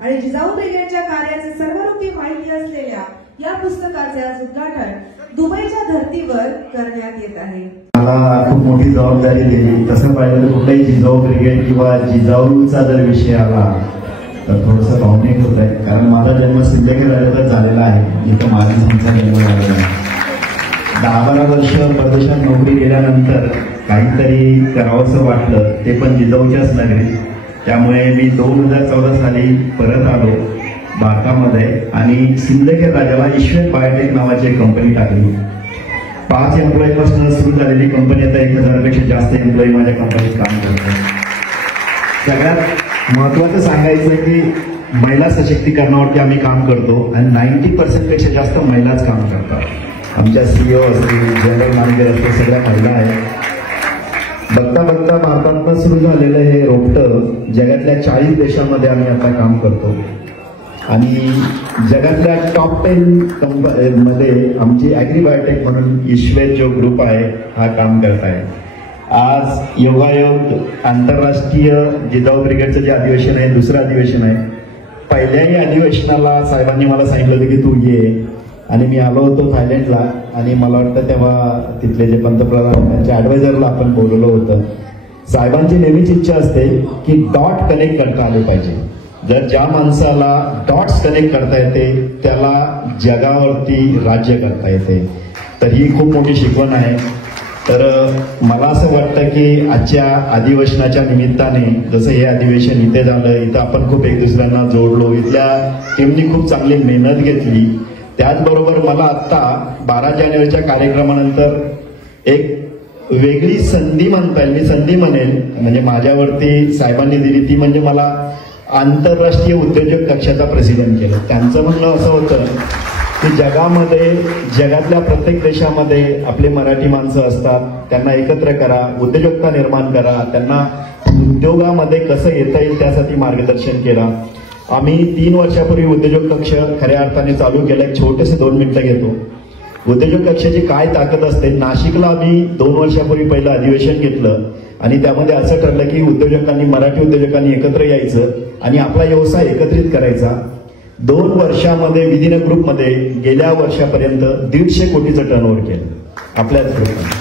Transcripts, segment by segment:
आणि जिजाऊ ब्रिगेडच्या कार्याची सर्वरूपी माहिती असलेल्या या पुस्तकाचे आज उद्घाटन दुबईच्या धर्तीवर करण्यात येत आहे. मला खूप मोठी जबाबदारी दिली. तसं पाहिलं तर कुठलाही जिजाऊ ब्रिगेड किंवा जिजाऊचा जर विषय आला तर थोडंसं भावनिक होत आहे, कारण माझा जन्म सिंदखेड राजात झालेला आहे, इथं महाराजांचा जन्म झालेला आहे. 10-12 वर्ष परदेशात नोकरी केल्यानंतर काहीतरी करावंसं वाटलं, ते पण जिजाऊच्याच नगरीत. त्यामुळे मी 2014 साली परत आलो भारतामध्ये आणि सिंदखेड राजाला ईश्वेत बायोटेक नावाची कंपनी टाकली. 5 एम्प्लॉईपासून सुरू झालेली कंपनी आता 1000 पेक्षा जास्त एम्प्लॉई माझ्या कंपनीत काम करतात. सगळ्यात महत्वाचं सांगायचं की महिला सशक्तीकरणावरती आम्ही काम करतो आणि 90% पेक्षा जास्त महिलाच काम करतात. आमच्या CEO असतील, जनरल मॅनेजर असतील, सगळ्या महिला आहेत. बघता बघता भारतातनं सुरू झालेलं हे रोपटं जगातल्या 40 देशांमध्ये आम्ही आता काम करतो आणि जगातल्या टॉप 10 मध्ये आमची ॲग्रीबायोटेक म्हणून ईश्वेत जो ग्रुप आहे हा काम करत आहे. आज योगायोग आंतरराष्ट्रीय जिजाऊ ब्रिगेडचं जे अधिवेशन आहे, दुसरं अधिवेशन आहे. पहिल्याही अधिवेशनाला साहेबांनी मला सांगितलं होतं की तू ये, आणि मी आलो होतो थायलंडला आणि मला वाटतं तेव्हा तिथले जे पंतप्रधान त्यांच्या ॲडवायझरला आपण बोलवलं होतं. साहेबांची नेहमीच इच्छा असते की डॉट कनेक्ट करता आले पाहिजे. जर ज्या माणसाला डॉट्स कनेक्ट करता येते त्याला जगावरती राज्य करता येते. तर ही खूप मोठी शिकवण आहे. तर मला असं वाटतं की आजच्या अधिवेशनाच्या निमित्ताने जसं हे अधिवेशन इथे झालं, इथं आपण खूप एक दुसऱ्यांना जोडलो, इथल्या टीमनी खूप चांगली मेहनत घेतली. त्याचबरोबर मला आत्ता 12 जानेवारीच्या कार्यक्रमानंतर एक वेगळी संधी म्हणता येईल, मी संधी म्हणेल, म्हणजे माझ्यावरती साहेबांनी दिली ती म्हणजे मला आंतरराष्ट्रीय उद्योजक कक्षाचा प्रेसिडेंट केलं. त्यांचं म्हणणं असं होतं की जगातल्या प्रत्येक देशामध्ये आपले मराठी माणसं असतात, त्यांना एकत्र करा, उद्योजकता निर्माण करा, त्यांना उद्योगामध्ये कसं येता येईल त्यासाठी मार्गदर्शन केलं. आम्ही 3 वर्षापूर्वी उद्योजक कक्ष खऱ्या अर्थाने चालू केलं. एक छोटेसे 2 मिनिटं घेतो. उद्योजक कक्षाची काय ताकद असते. नाशिकला आम्ही 2 वर्षापूर्वी पहिलं अधिवेशन घेतलं आणि त्यामध्ये असं ठरलं की उद्योजकांनी, मराठी उद्योजकांनी एकत्र यायचं आणि आपला व्यवसाय एकत्रित करायचा. 2 वर्षामध्ये विदिन ग्रुपमध्ये गेल्या वर्षापर्यंत 150 कोटीचं टर्नओव्हर केलं आपल्याच ग्रुपमध्ये.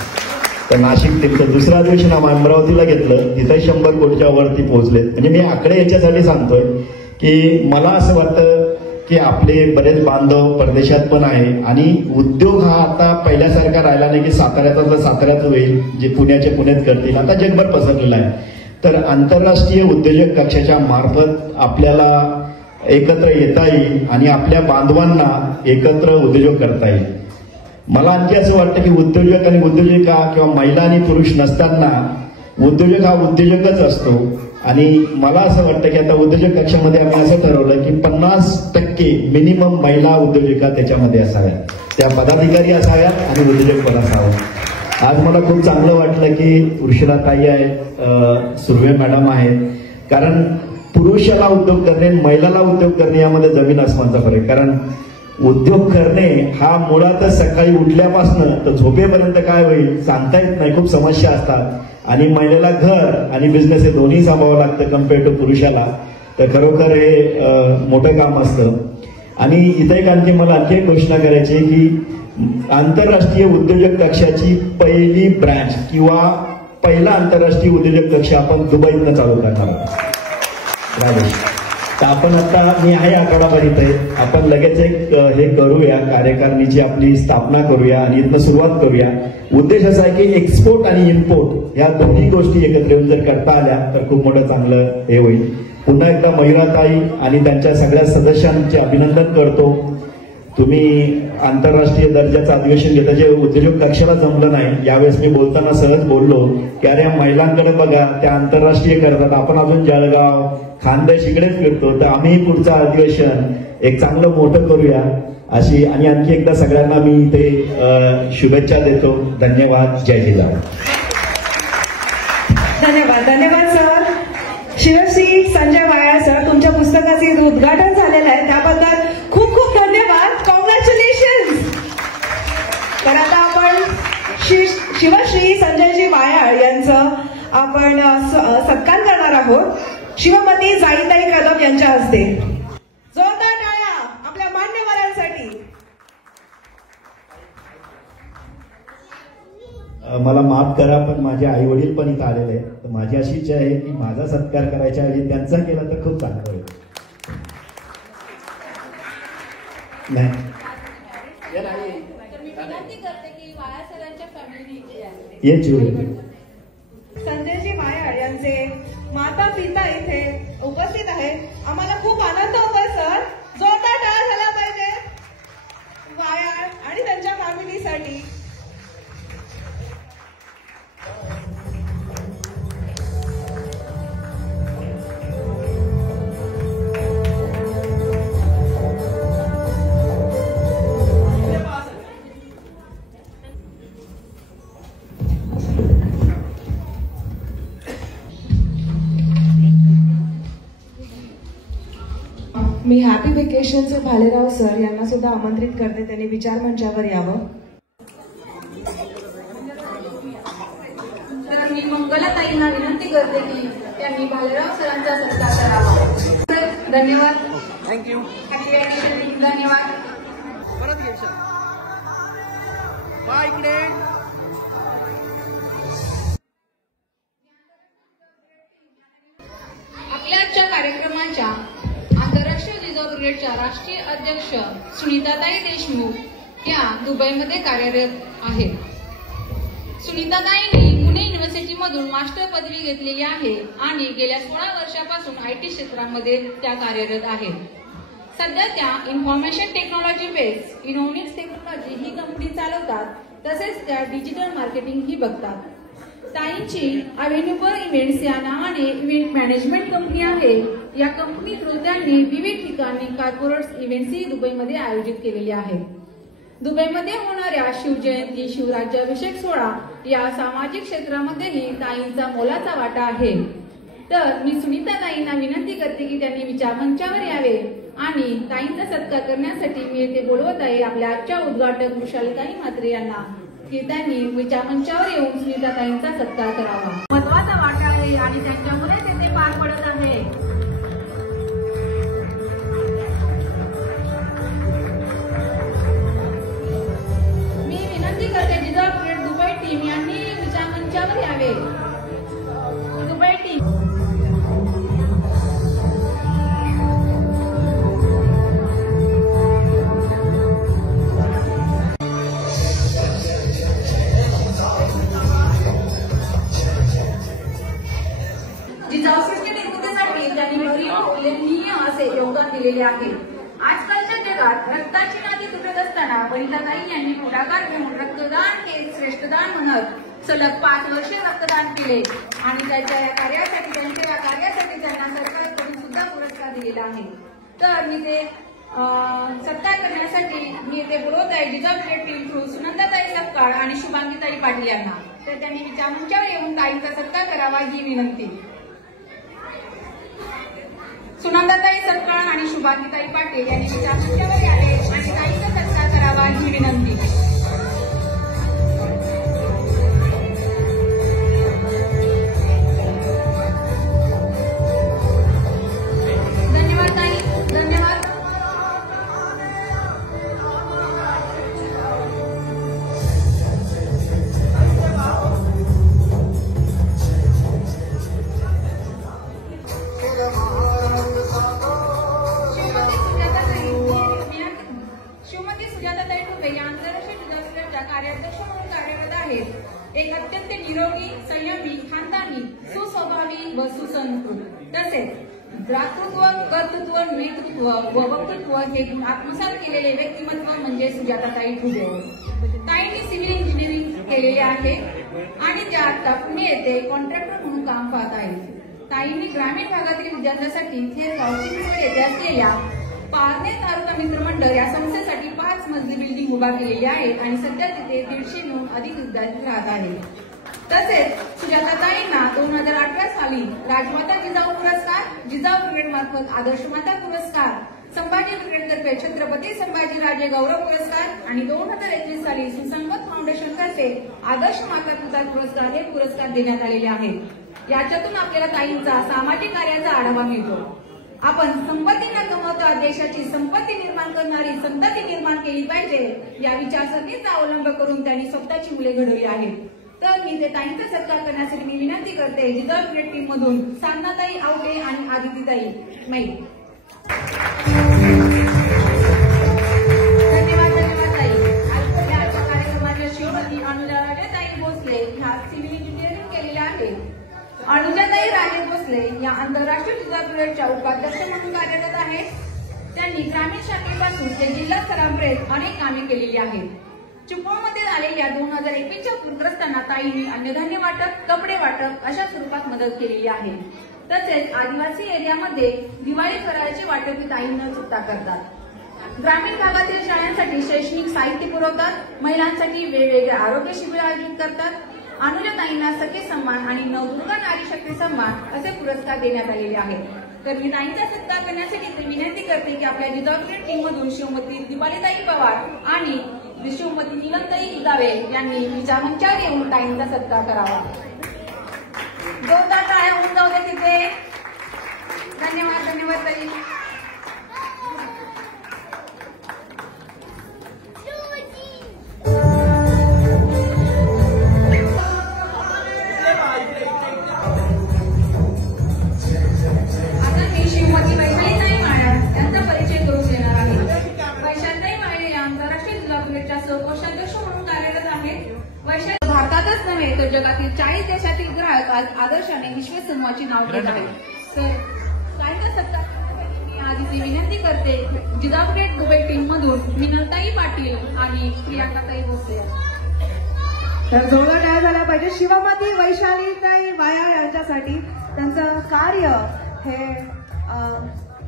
तर नाशिक तिथं दुसरं अधिवेशन अमरावतीला घेतलं, तिथं 100 कोटीच्या वरती पोहोचले. म्हणजे मी आकडे याच्यासाठी सांगतोय की मला असं वाटतं की आपले बरेच बांधव परदेशात पण आहे आणि उद्योग हा आता पहिल्यासारखा राहिला नाही की साताऱ्यात होईल, जे पुण्याचे पुण्यात करतील, आता जगभर पसरलेला आहे. तर आंतरराष्ट्रीय उद्योजक कक्षाच्या मार्फत आपल्याला एकत्र येता येईल आणि आपल्या बांधवांना एकत्र उद्योजक करता येईल. मला आणखी असं वाटतं की उद्योजक आणि उद्योजिका किंवा महिला आणि पुरुष नसताना उद्योजक हा उद्योजकच असतो. आणि मला असं वाटतं की आता उद्योजक कक्षामध्ये आम्ही असं ठरवलं की 50% मिनिमम महिला उद्योजिका त्याच्यामध्ये असाव्यात, त्या पदाधिकारी असाव्यात आणि उद्योजक पण असावं. आज मला खूप चांगलं वाटलं की उर्शिलाताई आहेत, सुर्वे मॅडम आहेत, कारण पुरुषाला उद्योग करणे, महिलाला उद्योग करणे यामध्ये जमीन आसमानचा फरक. कारण उद्योग करणे हा मुळातच सकाळी उठल्यापासून तर झोपेपर्यंत काय होईल सांगता येत नाही, खूप समस्या असतात. आणि महिलेला घर आणि बिझनेस हे दोन्ही सांभाळावं लागतं कम्पेअर टू पुरुषाला. तर खरोखर हे मोठं काम असतं. आणि इथे मला आणखी एक घोषणा करायची आहे की आंतरराष्ट्रीय उद्योजक कक्षाची पहिली ब्रँच किंवा पहिला आंतरराष्ट्रीय उद्योजक कक्ष आपण दुबईतनं चालू करणार आहोत. तर आपण आता मी आहे आठवडाभर इथे, आपण लगेच एक हे करूया, कार्यकारिणीची आपली स्थापना करूया आणि इथनं सुरुवात करूया. उद्देश असा आहे की एक्सपोर्ट आणि इम्पोर्ट या दोन्ही गोष्टी एकत्र येऊन जर करता आल्या तर खूप मोठं चांगलं हे होईल. पुन्हा एकदा मयुराताई आणि त्यांच्या सगळ्या सदस्यांचे अभिनंदन करतो. तुम्ही आंतरराष्ट्रीय दर्जाचं अधिवेशन घेता, जे उद्योजक कक्षाला जमलं नाही. यावेळेस मी बोलताना सहज बोललो की अरे महिलांकडे बघा, त्या आंतरराष्ट्रीय करतात, आपण अजून जळगाव खानदेश इकडेच फिरतो. तर आम्ही पुढचं अधिवेशन एक चांगलं मोठं करूया अशी. आणि आणखी एकदा सगळ्यांना मी इथे शुभेच्छा देतो. धन्यवाद. जय जिजाऊ. धन्यवाद सर. शिवश्री संजय वाया सर, तुमच्या पुस्तकाचे उद्घाटन झालेलं आहे त्याबद्दल खूप खूप धन्यवाद. कॉंग्रॅच्युलेशन. तर आता आपण शिवश्री संजयजी वायाळ यांचं आपण सत्कार करणार आहोत. शिवमती जाईताई कदम यांच्या हस्ते. मला माफ करा, पण माझे आई वडील पण इथं आलेले आहेत. तर माझी अशी इच्छा आहे की माझा सत्कार करायच्या वेळी त्यांचा केला तर खूप चांगलं होईल. संजयजी मायाळ यांचे माता पिता इथे उपस्थित आहेत. आम्हाला खूप आनंद होतोय सर. जोरदार टाळ्या झाला पाहिजे मायाळ आणि त्यांच्या फॅमिलीसाठी. मी हॅपी व्हेकेशनचे भालेराव सर यांना सुद्धा आमंत्रित करते, त्यांनी विचार मंचावर यावं. तर मी मंगलाताईंना विनंती करते की त्यांनी भालेराव सरांचा सत्कार करावा. धन्यवाद. थँक्यू. Happy vacation. धन्यवाद. परत घ्यायचं बा इकडे. आपल्या आजच्या कार्यक्रमाच्या आंतरराष्ट्रीय जिजाऊ ब्रिगेडच्या राष्ट्रीय अध्यक्ष सुनीताताई देशमुख या दुबईमध्ये कार्यरत आहेत. सुनीताताईंनी पुणे युनिव्हर्सिटीमधून मास्टर पदवी घेतलेली आहे आणि गेल्या 16 वर्षापासून IT क्षेत्रामध्ये त्या कार्यरत आहेत. सध्या त्या इन्फॉर्मेशन टेक्नॉलॉजी बेस इनोव्हिक्स टेक्नॉलॉजी ही कंपनी चालवतात, तसेच त्या डिजिटल मार्केटिंग ही बघतात. ताईंची अवेन्यूबर इव्हेंट्स या नावाने इव्हेंट मॅनेजमेंट कंपनी आहे. या कंपनी थ्रू त्यांनी विविध ठिकाणी कॉर्पोरेट इव्हेंट्सही दुबईमध्ये आयोजित केलेले आहेत. दुबईमध्ये होणाऱ्या शिवजयंती, शिवराज्याभिषेक सोहळा या सामाजिक क्षेत्रामध्येही ताईंचा मोलाचा वाटा आहे. तर मी सुनीताताईंना विनंती करते की त्यांनी विचारमंचावर यावे आणि ताईंचा सत्कार करण्यासाठी मी येथे बोलवत आहे आपल्या आजच्या उद्घाटक वृषालीताई म्हात्रे यांना की त्यांनी विचारमंचावर येऊन सुनीताताईंचा सत्कार करावा. महत्वाचा वाटा आहे आणि त्यांच्यामुळे ते पार पडत आहे. मी विनंती करते जिजाऊ ब्रिगेड दुबई टीम यांनी विचारमंचावर यावे. Dubai team. जिजाऊ ब्रिगेड निर्मितीसाठी त्यांनी उल्लेखनीय असे योगदान दिलेले आहे. आजकालच्या जगात रक्ताची नाती तुटत असताना वनिताताई यांनी पुढाकार घेऊन रक्तदान हे श्रेष्ठदान म्हणत सलग 5 वर्षे रक्तदान केले आणि त्यांच्या या कार्यासाठी त्यांना सरकारकडून सुद्धा पुरस्कार दिलेला आहे. तर मी ते सत्कार करण्यासाठी मी ते बोलवत आहे जिजाऊ ब्रिगेड टीम थ्रू सुनंदाताई सपकाळ आणि शुभांगीताई पाटील यांना. तर त्यांनी विचारमंचावर येऊन ताईंचा सत्कार करावा ही विनंती. सुनंदाताई सपकाळ आणि शुभांगीताई पाटील यांनी विचारमंचावर यावे आणि ताईंचा सत्कार करावा ही विनंती. धन्यवाद ताई. धन्यवाद. श्रीमती सुजाताताई डुबे या आंतरराष्ट्रीय जिजाऊ ब्रिगेडच्या कार्याध्यक्ष म्हणून कार्यरत आहेत. एक अत्यंत निरोगी, संयमी, खानदानी, सुस्वभावी व सुसंस्कृत तसेच भ्रातृत्व, कर्तृत्व, नेतृत्व व वक्तृत्व हे गुण आत्मसात केलेले व्यक्तिमत्व म्हणजे सुजाताताई डुबे. ताईंनी सिव्हिल इंजिनिअरिंग केलेले आहे आणि त्या आता पुणे येथे कॉन्ट्रॅक्टर म्हणून काम पाहत आहेत. ताईंनी ग्रामीण भागातील विद्यार्थ्यांसाठी थेट गावची येथे असलेल्या पारनेर तालुका मित्रमंडळ या संस्थेसाठी 5 मजली बिल्डिंग उभा केलेली आहे आणि सध्या तिथे 150हून अधिक विद्यार्थी राहत आहेत. तसेच सुजाताताईंना 2018 साली राजमाता जिजाऊ पुरस्कार, जिजाऊ ब्रिगेड मार्फत आदर्श माता पुरस्कार, संभाजी ब्रिगेडतर्फे छत्रपती संभाजीराजे गौरव पुरस्कार आणि 2021 साली सुसंगत फाउंडेशन तर्फे आदर्श माता पिता पुरस्कार हे पुरस्कार देण्यात आलेले आहेत. याच्यातून आपल्याला ताईंचा सामाजिक कार्याचा आढावा मिळतो. आपण संपत्ती न कमवता देशाची संपत्ती निर्माण करणारी संतती निर्माण केली पाहिजे या विचारसरणीचा अवलंब करून त्यांनी स्वतःची मुले घडवली आहेत. तर मी ते ताईंचा सत्कार करण्यासाठी मी विनंती करते जिजाऊ ब्रिगेड टीम मधून साधनाताई आवटे आणि आदितीताई मै. धन्यवाद ताई. आजच्या कार्यक्रमाच्या शेवटी अनुजाताई भोसले ह्या सिव्हिल इंजिनिअरिंग केलेल्या आहेत. अनुजाताई राजे भोसले या आंतरराष्ट्रीय जिजाऊ ब्रिगेडच्या उपाध्यक्ष म्हणून कार्यरत आहेत. त्यांनी ग्रामीण शाखेपासून ते जिल्हा स्तरापर्यंत अनेक कामे केलेली आहेत. चिपळूणमध्ये झालेल्या 2021च्या पूरग्रस्तांना ताईंनी अन्नधान्य वाटप, कपडे वाटप अशा स्वरूपात मदत केलेली आहे. तसेच आदिवासी एरियामध्ये दिवाळी फराळाची वाटप ताई न चुकता करतात. ग्रामीण भागातील शाळांसाठी शैक्षणिक साहित्य पुरवतात. महिलांसाठी वेगवेगळे आरोग्य शिबिर आयोजित करतात. अनुजाताईंना सखी सन्मान आणि नवदुर्गा नारी शक्ती सन्मान असे पुरस्कार देण्यात आलेले आहेत. तर मी ताईंचा सत्कार करण्यासाठी विनंती करते की आपल्या जिजाऊ ब्रिगेड टीम मधून शिवमती दिवाळीताई पवार आणि शिवमती नीलमताई इजावे यांनी तिच्या मंचावर येऊन ताईंचा सत्कार करावा. जोरदार टाळ्या होऊन जाऊ दे तिथे. धन्यवाद. धन्यवाद ताई. भारतातच नव्हे तर जगातील 40 देशातील ग्राहक आज आदर्शाने विश्व समूहाची नाव घेत आहेत. तर ताईंचा सत्कार करण्यासाठी मी आधीची विनंती करते जिजाऊ ब्रिगेड दुबई टीम मधून मिनलताई पाटील आणि प्रियांकाताई भोसले. तर जोरदार टाळ्या झाला पाहिजे शिवमती वैशालीताई वाया यांच्यासाठी. त्यांचं कार्य हे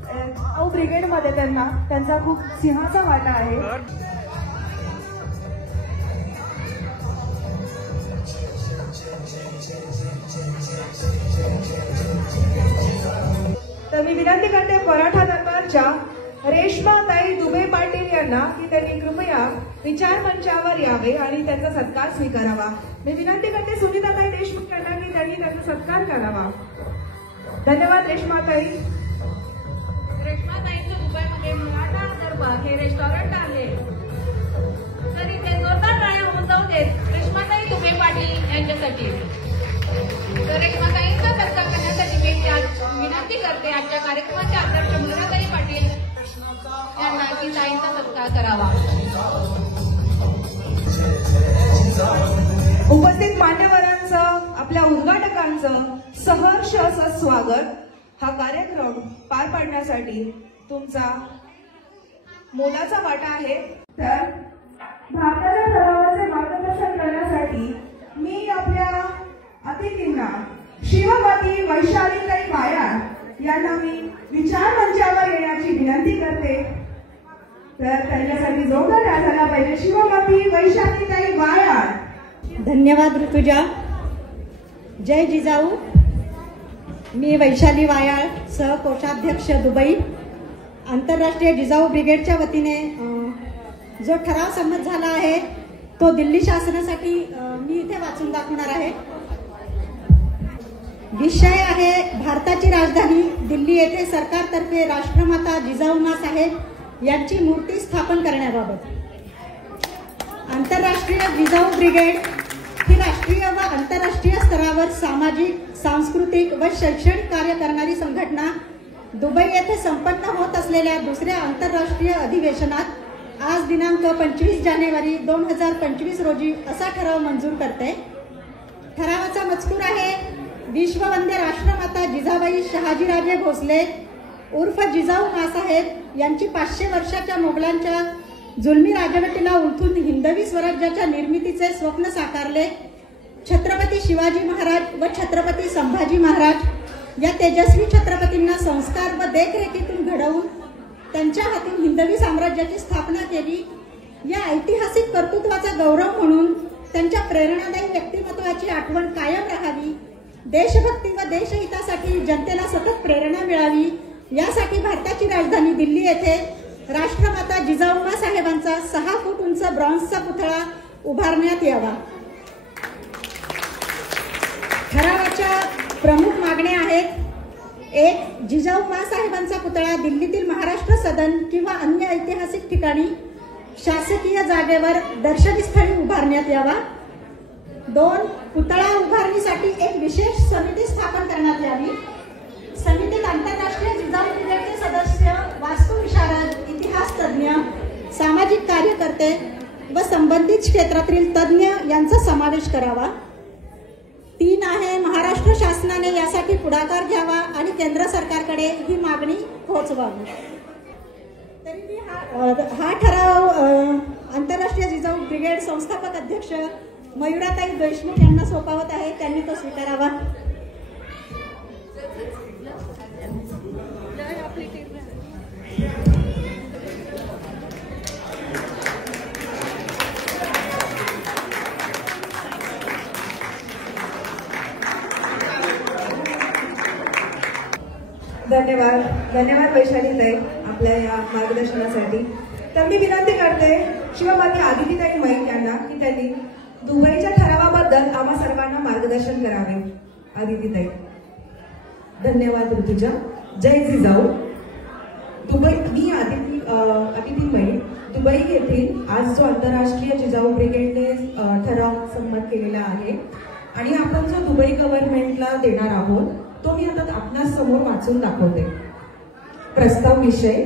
जिजाऊ ब्रिगेडमध्ये त्यांचा खूप सिंहाचा वाटा आहे. तर मी विनंती करते मराठा दरबारच्या रेश्माताई दुबे पाटील यांना की त्यांनी कृपया विचार मंचावर यावे आणि त्यांचा सत्कार स्वीकारावा. मी विनंती करते सुनीताताई देशमुख यांना की त्यांनी त्यांचा सत्कार करावा. धन्यवाद रेश्माताई. रेश्माताईंचं दुबईमध्ये मराठा दरबार हे रेस्टॉरंट आहे. तर इथे जोरदार टाळ्या होऊन जाऊ देत रेश्माताई दुबे पाटील यांच्यासाठी. तर रेश्माताईंचा सत्कार करण्यासाठी मी विनंती करते आजच्या कार्यक्रमाच्या अध्यक्ष मुलाताई पाटील यांना की ताईंचा सत्कार करावा. उपस्थित मान्यवरांचं आपल्या उद्घाटकांचं सहर्ष असं स्वागत. हा कार्यक्रम पार पाडण्यासाठी तुमचा मोलाचा वाटा आहे. तर भारताच्या ठरावाचे मार्गदर्शन करण्यासाठी मी आपल्या अतिथींना शिवमती वैशालीताई वायाळ यांना मी विचार मंचावर येण्याची विनंती करते. तर त्यांच्यासाठी जोरदार टाळ्या झाला पाहिजे. शिवमती वैशालीताई वायाळ. धन्यवाद ऋतुजा. जय जिजाऊ. मी वैशाली वायाळ, सहकोषाध्यक्ष दुबई. आंतरराष्ट्रीय जिजाऊ ब्रिगेडच्या वतीने जो ठराव संमत झाला आहे तो दिल्ली शासनासाठी मी इथे वाचून दाखवणार आहे. विषय आहे भारताची राजधानी दिल्ली येथे सरकारतर्फे राष्ट्रमाता जिजाऊमा साहेब यांची मूर्ती स्थापन करण्याबाबत. आंतरराष्ट्रीय जिजाऊ ब्रिगेड ही राष्ट्रीय व आंतरराष्ट्रीय स्तरावर सामाजिक, सांस्कृतिक व शैक्षणिक कार्य करणारी संघटना दुबई येथे संपन्न होत असलेल्या दुसऱ्या आंतरराष्ट्रीय अधिवेशनात आज दिनांक 25 जानेवारी 2025 रोजी असा ठराव मंजूर करते. ठरावाचा मजकूर आहे विश्ववंद्य राष्ट्रमाता जिजाबाई शहाजीराजे भोसले उर्फ जिजाऊ मासाहेब यांची 500 वर्षाच्या मोगलांच्या जुलमी राजवटीला उलथून हिंदवी स्वराज्याच्या निर्मितीचे स्वप्न साकारले. छत्रपती शिवाजी महाराज व छत्रपती संभाजी महाराज या तेजस्वी छत्रपतींना संस्कार व देखरेखीतून घडवून त्यांच्या हातून हिंदवी साम्राज्याची स्थापना केली. या ऐतिहासिक कर्तृत्वाचा गौरव म्हणून त्यांच्या प्रेरणादायी व्यक्तिमत्वाची आठवण कायम राहावी. देशभक्ती व देशहितासाठी जनतेला सतत प्रेरणा मिळावी यासाठी भारताची राजधानी दिल्ली येथे राष्ट्रमाता जिजाऊमा साहेबांचा 6 फूट उंच ब्रॉन्झचा पुतळा उभारण्यात यावा. ठरावाच्या प्रमुख मागण्या आहेत. 1. जिजाऊमा साहेबांचा पुतळा दिल्लीतील महाराष्ट्र सदन किंवा अन्य ऐतिहासिक ठिकाणी शासकीय जागेवर दर्शनीस्थळी उभारण्यात यावा. 2. पुतळा उभारणीसाठी एक विशेष समिती स्थापन करण्यात यावी. समितीत आंतरराष्ट्रीय जिजाऊ ब्रिगेडचे सदस्य, वास्तुविशारद, इतिहास तज्ज्ञ, सामाजिक कार्यकर्ते व संबंधित क्षेत्रातील तज्ज्ञ यांचा समावेश करावा. 3 आहे, महाराष्ट्र शासनाने यासाठी पुढाकार घ्यावा आणि केंद्र सरकारकडे ही मागणी पोहोचवावी. तरी मी हा ठराव आंतरराष्ट्रीय जिजाऊ ब्रिगेड संस्थापक अध्यक्ष मयुराताई देशमुख यांना सोपवत आहे. त्यांनी तो स्वीकारावा. धन्यवाद. धन्यवाद वैशालीताई आपल्या या मार्गदर्शनासाठी. तर मी विनंती करते शिवमाता आदितीताई मैक यांना की त्यांनी दुबईच्या ठरावाबद्दल आम्हा सर्वांना मार्गदर्शन करावे. आदितीताई. धन्यवाद ऋतुजा. जय जिजाऊ. दुबई. मी आदिती मैक. दुबई येथील आज जो आंतरराष्ट्रीय जिजाऊ ब्रिगेडने ठराव संमत केलेला आहे आणि आपण जो दुबई गव्हर्नमेंटला देणार आहोत तो मी आता आपल्या समोर वाचून दाखवते. प्रस्ताव विषय.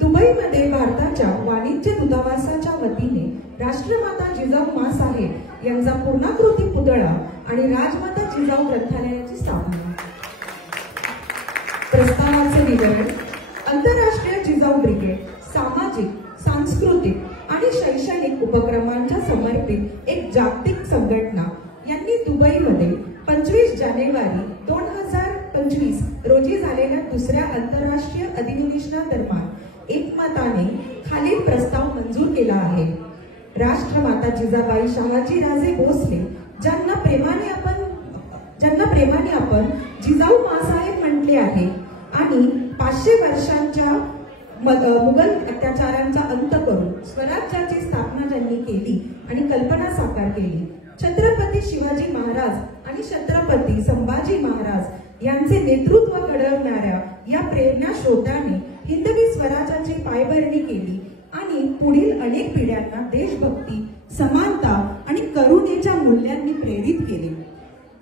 दुबईमध्ये भारताच्या वाणिज्य दूतावासाच्या वतीने राष्ट्रमाता जिजाऊ माँसाहेब यांचा पूर्णाकृती पुतळा आणि राजमाता जिजाऊ ग्रंथालयाची स्थापना. प्रस्तावाचे विवरण. आंतरराष्ट्रीय जिजाऊ ब्रिगेड सामाजिक, सांस्कृतिक आणि शैक्षणिक उपक्रमांच्या समर्पित एक जागतिक संघटना यांनी दुबईमध्ये 25 जानेवारी 2025 रोजी झालेल्या दुसऱ्या आंतरराष्ट्रीय अधिवेशनादरम्यान एकमताने खालील प्रस्ताव मंजूर केला आहे. राष्ट्रमाता जिजाबाई शहाजीराजे भोसले ज्यांना प्रेमाने आपण जिजाऊ माँसाहेब म्हटले आहे आणि 500 वर्षांच्या मुघल अत्याचारांचा अंत करून स्वराज्याची स्थापना ज्यांनी केली आणि कल्पना साकार केली. छत्रपती शिवाजी महाराज आणि छत्रपती संभाजी महाराज यांचे नेतृत्व घडवणाऱ्या या प्रेरणा श्रोत्याने हिंदवी स्वराज्याची पायभरणी केली आणि पुढील अनेक पिढ्यांना देशभक्ती, समानता आणि करुणेच्या मूल्यांनी प्रेरित केले.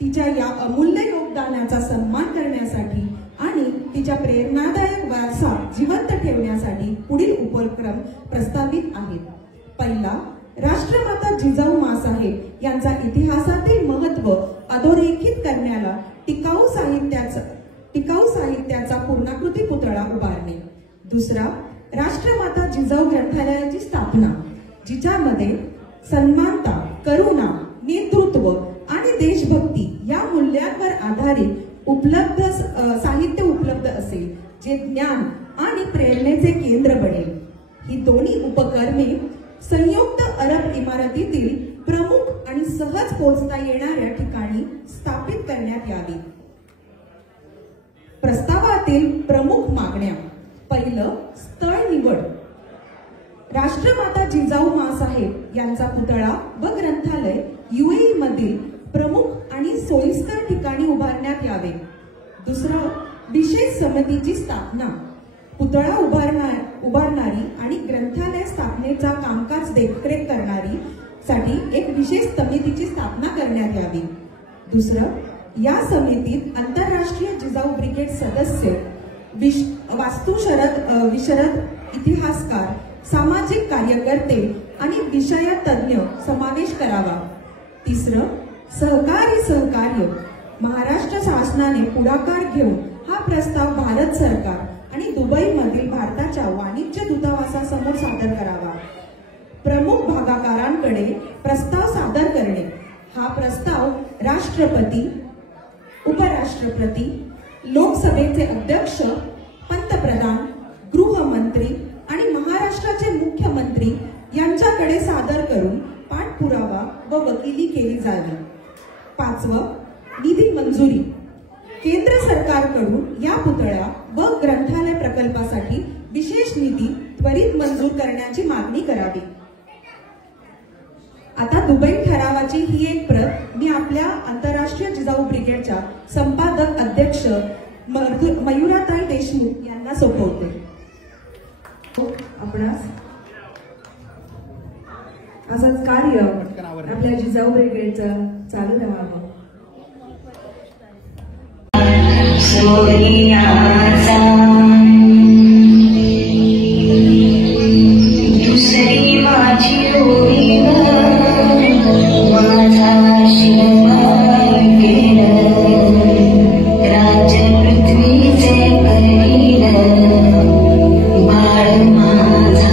तिच्या या अमूल्य योगदानाचा सन्मान करण्यासाठी आणि तिच्या प्रेरणादायक वारसा जिवंत ठेवण्यासाठी पुढील उपक्रम प्रस्तावित आहेत. पहिला, राष्ट्रमाता जिजाऊ माँसाहेब यांचा इतिहासातील महत्त्व अधोरेखित करण्याला टिकाऊ साहित्याचा पूर्णाकृती पुतळा उभारणे. दुसरा, राष्ट्रमाता जिजाऊ ग्रंथालयाची स्थापना, जिच्यामध्ये सन्मानता, करुणा, नेतृत्व आणि देशभक्ती या मूल्यांवर आधारित साहित्य उपलब्ध असेल, जे ज्ञान आणि प्रेरणेचे केंद्र बनेल. ही दोन्ही उपक्रमे संयुक्त अरब इमारतीतील प्रमुख आणि सहज पोहोचता येणाऱ्या ठिकाणी स्थापित करण्यात यावी. प्रस्तावातील प्रमुख मागण्या. पहिलं, स्थळ निवड. राष्ट्रमाता जिजाऊ माँसाहेब यांचा पुतळा व ग्रंथालय UAE मधील प्रमुख आणि सोयीस्कर ठिकाणी उभारण्यात यावे. दुसरं, विशेष समितीची स्थापना. पुतळा उभारणारी आणि ग्रंथालय स्थापनेचा कामकाज देखरेख करणारी साठी एक विशेष समितीची स्थापना करण्यात यावी. दुसरं, या समितीत आंतरराष्ट्रीय जिजाऊ ब्रिगेड सदस्य, विशारद, इतिहासकार, सामाजिक कार्यकर्ते आणि विषय तज्ज्ञ समावेश करावा. तिसरं, सहकार्य. महाराष्ट्र शासनाने पुढाकार घेऊन हा प्रस्ताव भारत सरकार आणि दुबईमधील भारताच्या वाणिज्य दूतावासासमोर सादर करावा. प्रमुख भागीदारांकडे प्रस्ताव सादर करणे. हा प्रस्ताव राष्ट्रपती, उपराष्ट्रपती, लोकसभेचे अध्यक्ष, पंतप्रधान, गृहमंत्री आणि महाराष्ट्राचे मुख्यमंत्री यांच्याकडे सादर करून पाठपुरावा व वकिली केली जावी. 5. निधी मंजुरी. केंद्र सरकारकडून या पुतळा व ग्रंथालय प्रकल्पासाठी विशेष निधी त्वरित मंजूर करण्याची मागणी करावी. आता दुबई ठरावाची ही एक प्रत मी आपल्या आंतरराष्ट्रीय जिजाऊ ब्रिगेडच्या संपादक अध्यक्ष मयुराताई देशमुख यांना सोपवते. आपणास असंच कार्य आपल्या जिजाऊ ब्रिगेडचं चालू राहावं. दुसरी माझी ओळी माझा शिवाय गेलं राज पृथ्वीचे करील बाळ माझा.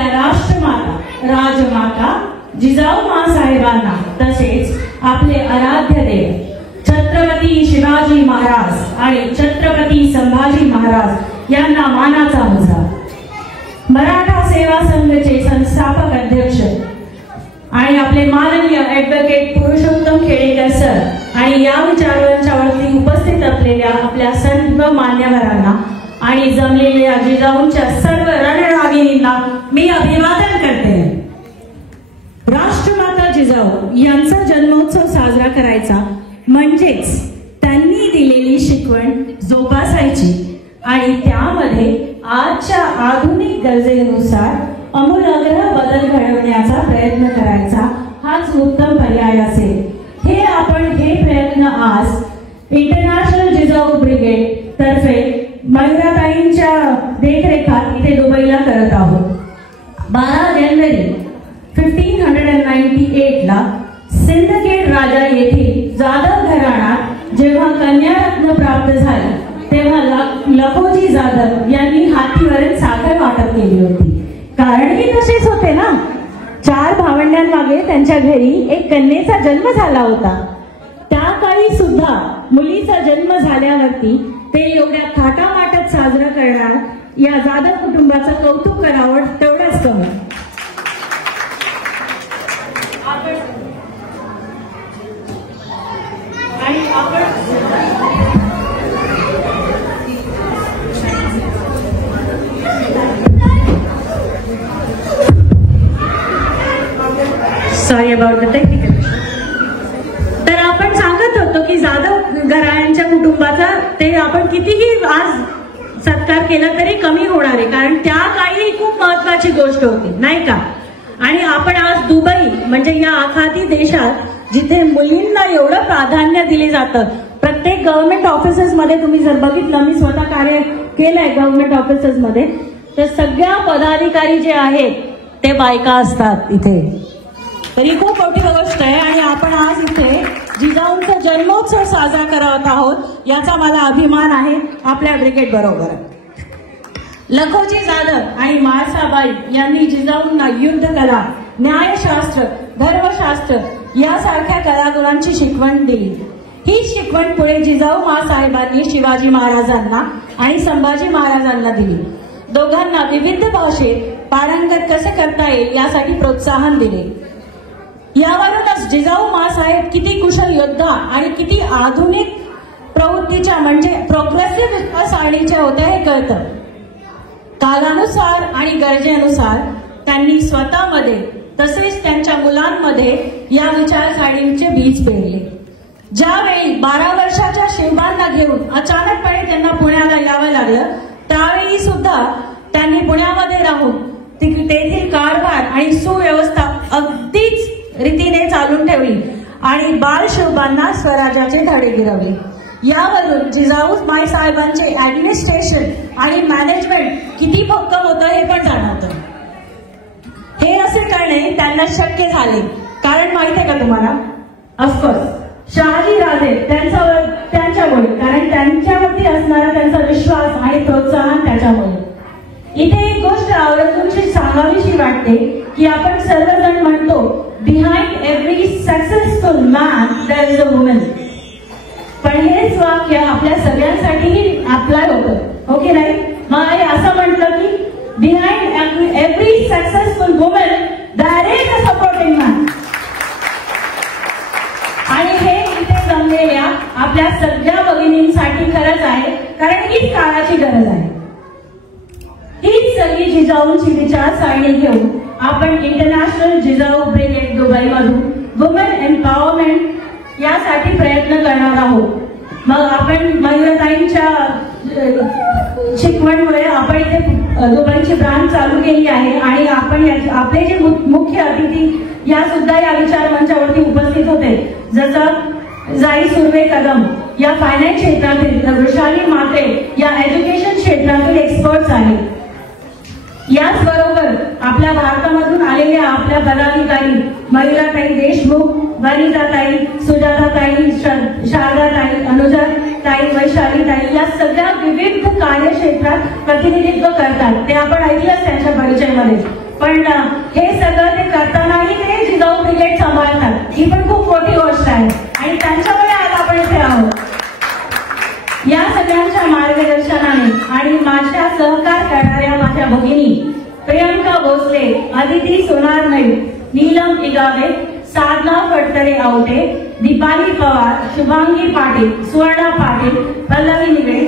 आपल्या राष्ट्रमाता राजमाता जिजाऊ माँसाहेबांना तसेच आपले आराध्य देव छत्रपती शिवाजी महाराज आणि छत्रपती संभाजी महाराज यांना मानाचा मुजरा. मराठा सेवा संघाचे संस्थापक अध्यक्ष आणि आपले माननीय ऍडव्होकेट पुरुषोत्तम खेडेकर सर आणि या विचारांच्यावरती उपस्थित असलेल्या आपल्या सर्व मान्यवरांना आणि जमलेल्या जिजाऊंच्या सर्व रणरागिणींना मी अभिवादन करते. राष्ट्रमाता जिजाऊ यांचा जन्मोत्सव साजरा करायचा म्हणजेच त्यांनी दिलेली शिकवण जोपासायची आणि त्यामध्ये आजच्या आधुनिक गरजेनुसार आमूलाग्र बदल घडवण्याचा प्रयत्न करायचा हाच उत्तम पर्याय असेल. हे प्रयत्न आज इंटरनॅशनल जिजाऊ ब्रिगेड तर्फे मयुराताईंच्या देखरेखात इथे दुबईला करत आहोत. 12 जानेवारी 1598 ला सिंदखेड राजा येथील जाधव घराण्यात जेव्हा कन्यारत्न प्राप्त झाली तेव्हा लखोजी जाधव यांनी हातीवरील साखर वाटप केली होती. कारणही तसेच होते ना, 4 भावंडांमागे त्यांच्या घरी एक कन्येचा जन्म झाला होता. त्या काळी सुद्धा मुलीचा जन्म झाल्यावरती ते एवढ्या थाटामाटात साजरा करणार या जाधव कुटुंबाचं कौतुक करावं तेवढंच कमी. आणि आपण सॉरी अबाउट द टेक्निकल. तर आपण सांगत होतो की जाधव घराण्यांच्या कुटुंबाचा ते आपण कितीही आज सत्कार केला तरी कमी होणार आहे, कारण त्या काळी खूप महत्वाची गोष्ट होती नाही का. आणि आपण आज दुबई म्हणजे या आखाती देशात जिथे मुलींना एवढं प्राधान्य दिले जातं, प्रत्येक गव्हर्नमेंट ऑफिसेस मध्ये तुम्ही जर बघितलं, मी स्वतः कार्य केलंय गव्हर्नमेंट ऑफिसेस मध्ये, तर सगळ्या पदाधिकारी जे आहेत ते बायका असतात इथे. तरी खूप मोठी गोष्ट आहे आणि आपण आज इथे जिजाऊंचा जन्मोत्सव साजरा करत आहोत याचा मला अभिमान आहे आपल्या ब्रिगेड बरोबर. लखोजी जाधव आणि म्हाळसाबाई यांनी जिजाऊंना युद्धकला, न्यायशास्त्र, धर्मशास्त्र यासारख्या कलागुणांची शिकवण दिली. ही शिकवण पुढे जिजाऊ माँसाहेबांनी शिवाजी महाराजांना आणि संभाजी महाराजांना दिली. दोघांना विविध भाषेत पारंगत कसे करता येईल यासाठी प्रोत्साहन दिले. यावरूनच जिजाऊ माँसाहेब किती कुशल योद्धा आणि किती आधुनिक प्रवृत्तीच्या म्हणजे प्रोग्रेसिव्ह विचारसरणीच्या होत्या हे कळतं. कालानुसार आणि गरजेनुसार त्यांनी स्वतःमध्ये तसेच त्यांच्या मुलांमध्ये या विचारसरणीचे बीज पेरले. ज्यावेळी 12 वर्षाच्या शिवबांना घेऊन अचानकपणे त्यांना पुण्याला यावं लागलं, त्यावेळी सुद्धा त्यांनी पुण्यामध्ये राहून तेथील कारभार आणि सुव्यवस्था अगदीच रीतीने चालून ठेवली आणि बाल शिवबांना स्वराज्याचे धडे गिरवले. यावरून जिजाऊ माँसाहेबांचे ऍडमिनिस्ट्रेशन आणि मॅनेजमेंट किती भक्कम होतं हे पण जाणवतं. हे असे करणे त्यांना शक्य झाले कारण माहित आहे का तुम्हाला, ऑफकोर्स शहाजी राजे त्यांच्यामुळे, कारण त्यांच्यावरती असणारा त्यांचा विश्वास आणि प्रोत्साहन त्याच्यामुळे. इथे एक गोष्ट आवर्जून सांगावीशी वाटते की आपण सर्वजण म्हणतो behind every successful man there is a woman, पण हेच वाक्य आपल्या सगळ्यांसाठीही अप्लाय होतं, हो की नाही. मग असं म्हटलं की behind every successful woman there is a supporting man. आणि हे इथे जमलेल्या आपल्या सगळ्या भगिनींसाठी खरंच आहे, कारण हीच काळाची गरज आहे. हीच सगळी जिजाऊंची विचारसरणी घेऊन आपण इंटरनॅशनल जिजाऊ ब्रिगेड दुबईमधून वुमेन एम्पॉवरमेंट यासाठी प्रयत्न करणार आहोत. मग आपण मयुराताईंच्या शिकवणमुळे आपण इथे दुबईची ब्रांच चालू केली आहे आणि आपण आपले जे मुख्य अतिथी या सुद्धा या विचार मंचावरती उपस्थित होते, जसं जाई सुर्वे कदम या फायनान्स क्षेत्रातील, वृषाली माते या एज्युकेशन क्षेत्रातील एक्सपर्ट्स आहेत. याचबरोबर आपल्या भारतामधून आलेल्या आपल्या पदाधिकारी मयुराताई देशमुख, वनिताताई, सुजाताताई, शारदाताई, अनुजाताई, वैशालीताई या सगळ्या विविध कार्यक्षेत्रात प्रतिनिधित्व करतात. ते आपण ऐकलंच त्यांच्या परिचयामध्ये. पण हे सगळं ते करतानाही ते जिजाऊ ब्रिगेड सांभाळतात, ही पण खूप मोठी गोष्ट आहे आणि त्यांच्यामुळे आज आपण इथे आहोत. या सगळ्यांच्या मार्गदर्शनाने आणि माझ्या सहकार करणाऱ्या माझ्या भगिनी प्रियंका भोसले, अदिती सोनारनई, नीलम इगावे, साधना फडतरे आवटे, दीपाली पवार, शुभांगी पाटील, सुवर्णा पाटील, पल्लवी निगळे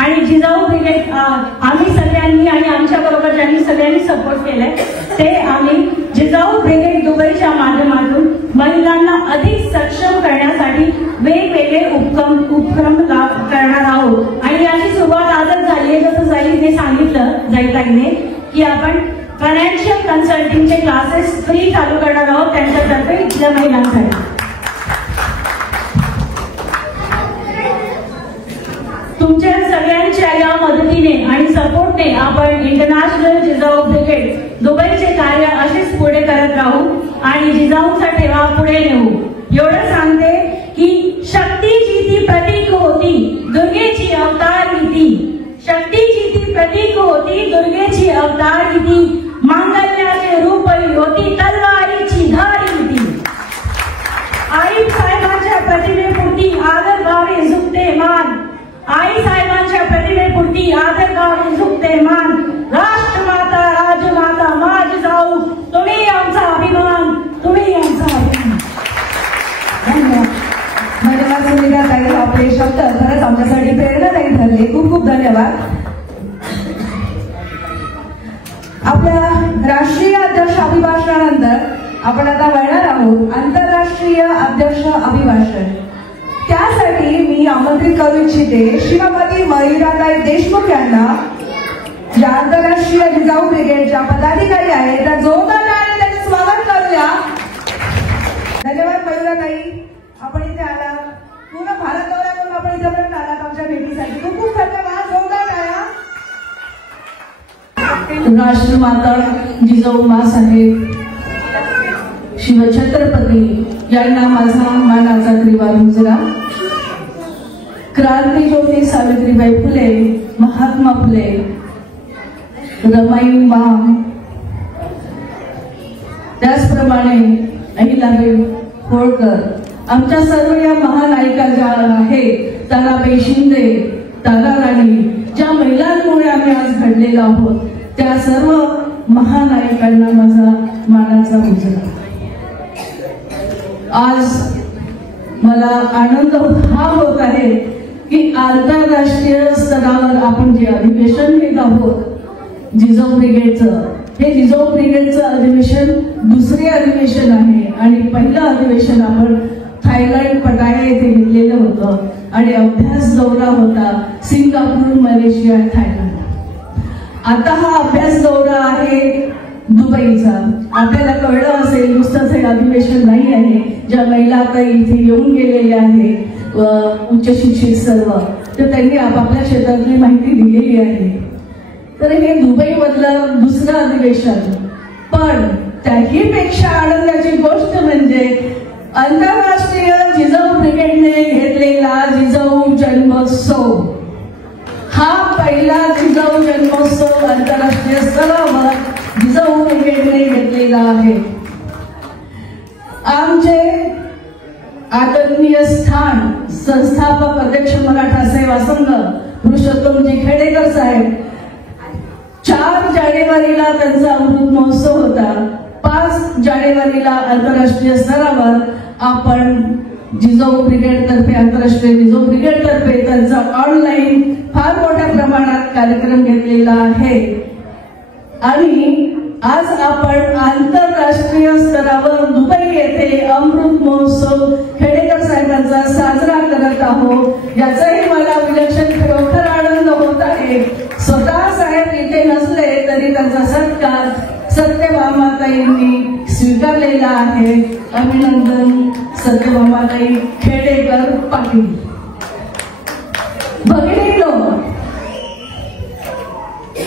आणि जिजाऊ ब्रिगेड आम्ही सगळ्यांनी आणि आमच्या बरोबर ज्यांनी सगळ्यांनी सपोर्ट केलाय ते आम्ही जिजाऊ ब्रिगेड दुबईच्या माध्यमातून महिलांना अधिक सक्षम करण्यासाठी वेगवेगळे उपक्रम करणार आहोत. आणि याची सुरुवात आजच झाली आहे. जसं जाईने सांगितलं जाईताईने की आपण फायनान्शियल कन्सल्टिंगचे क्लासेस फ्री चालू करणार आहोत त्यांच्यातर्फे इथल्या महिलांसाठी. तुमच्या सगळ्यांच्या या मदतीने आणि सपोर्टने आपण इंटरनॅशनल जिजाऊ ब्रिगेड दुबईचे कार्य असेच पुढे करत राहू आणि जिजाऊचा ठेवा पुढे नेऊ. एवढं सांगते की शक्तीची ती प्रतीक होती, दुर्गेची अवतार ती. शक्तीची ती प्रतीक होती, दुर्गेची अवतार ती. मांगल्याचे रूपही होती, तलवारीची धारी ती. आई साहेबांच्या प्रतिमेपुरती आदर गावे झुकते मान. आई साहेबांच्या प्रतिमेपुरती आदर गावे झुकते मान. राष्ट्रमाता राजमाता माझ जाऊ, तुम्ही आमचा अभिमान, तुम्ही आमचा अभिमान. धन्यवाद. धन्यवाद सुनीता ताई, आपले शब्द खरंच आमच्यासाठी प्रेरणादायी ठरले. खूप खूप धन्यवाद. आपल्या राष्ट्रीय अध्यक्ष अभिभाषणानंतर आपण आता वळणार आहोत आंतरराष्ट्रीय अध्यक्ष अभिभाषण. त्यासाठी मी आमंत्रित करू इच्छिते श्रीमती मयुराताई देशमुख यांना, ज्या आंतरराष्ट्रीय जिजाऊ ब्रिगेडच्या पदाधिकारी आहेत, त्या जोरदार टाळ्यांनी त्यांचे स्वागत करूया. धन्यवाद मयुराताई, आपण इथे आला. पूर्ण भारत दौरा करून आपण इथेपर्यंत आलात आमच्या भेटीसाठी. खूप खूप धन्यवाद. जोरदार टाळ्या. राष्ट्रमाता जिजाऊ माँसाहेब शिवछत्रपती यांना माझा मानाचा त्रिवार मुजरा. क्रांतीज्योती सावित्रीबाई फुले, महात्मा फुले, रमाईबा, त्याचप्रमाणे अहिल्याबाई होळकर, आमच्या सर्व या महानायिका ज्या आहेत, ताराबाई शिंदे, तारा राणी, ज्या महिलांमुळे आम्ही आज घडलेलो आहोत, त्या सर्व महानायकांना माझा मानाचा मुजरा. आज मला आनंद हा होत आहे की आंतरराष्ट्रीय स्तरावर आपण जे अधिवेशन घेत आहोत जिजाऊ ब्रिगेडचं, हे जिजाऊ ब्रिगेडचं अधिवेशन दुसरे अधिवेशन आहे आणि पहिलं अधिवेशन आपण थायलंड पटाया येथे घेतलेलं होतं आणि अभ्यास दौरा होता सिंगापूर, मलेशिया, थायलंड. आता हा अभ्यास दौरा आहे दुबईचा. आपल्याला कळलं असेल नुसतंच हे अधिवेशन नाही आहे. ज्या महिला आता इथे येऊन गेलेल्या आहेत उच्च शिक्षित सर्व, तर त्यांनी आपापल्या क्षेत्रातली माहिती दिलेली आहे. तर हे दुबईमधलं दुसरं अधिवेशन. पण त्याही पेक्षा आनंदाची गोष्ट म्हणजे आंतरराष्ट्रीय जिजाऊ ब्रिगेडने घेतलेला जिजाऊ जन्मोत्सव, हा पहिला जिजाऊ जन्मोत्सव आंतरराष्ट्रीय स्तरावर जिजाऊ ब्रिगेडने घेतलेला आहे. आमचे आदरणीय स्थान संस्थापक अध्यक्ष मराठा सेवा संघ पुरुषोत्तमजी खेडेकर साहेब, 4 जानेवारीला त्यांचा अमृत महोत्सव होता. 5 जानेवारीला आंतरराष्ट्रीय स्तरावर आपण जिजाऊ ब्रिगेड तर्फे, आंतरराष्ट्रीय जिजाऊ ब्रिगेड तर्फे त्यांचा ऑनलाईन फार मोठ्या प्रमाणात कार्यक्रम घेतलेला आहे. आणि आज आपण आंतरराष्ट्रीय स्तरावर दुबई येथे अमृत महोत्सव खेडेकर साहेबांचा साजरा करत आहोत. याचाही मला विलक्षण खरोखर आनंद होत आहे. स्वतः साहेब इथे नसले तरी त्यांचा सत्कार सत्यभामाताईंनी स्वीकारलेला आहे. अभिनंदन सत्यभामाताई खेडेकर पाटील. भगिनींनो,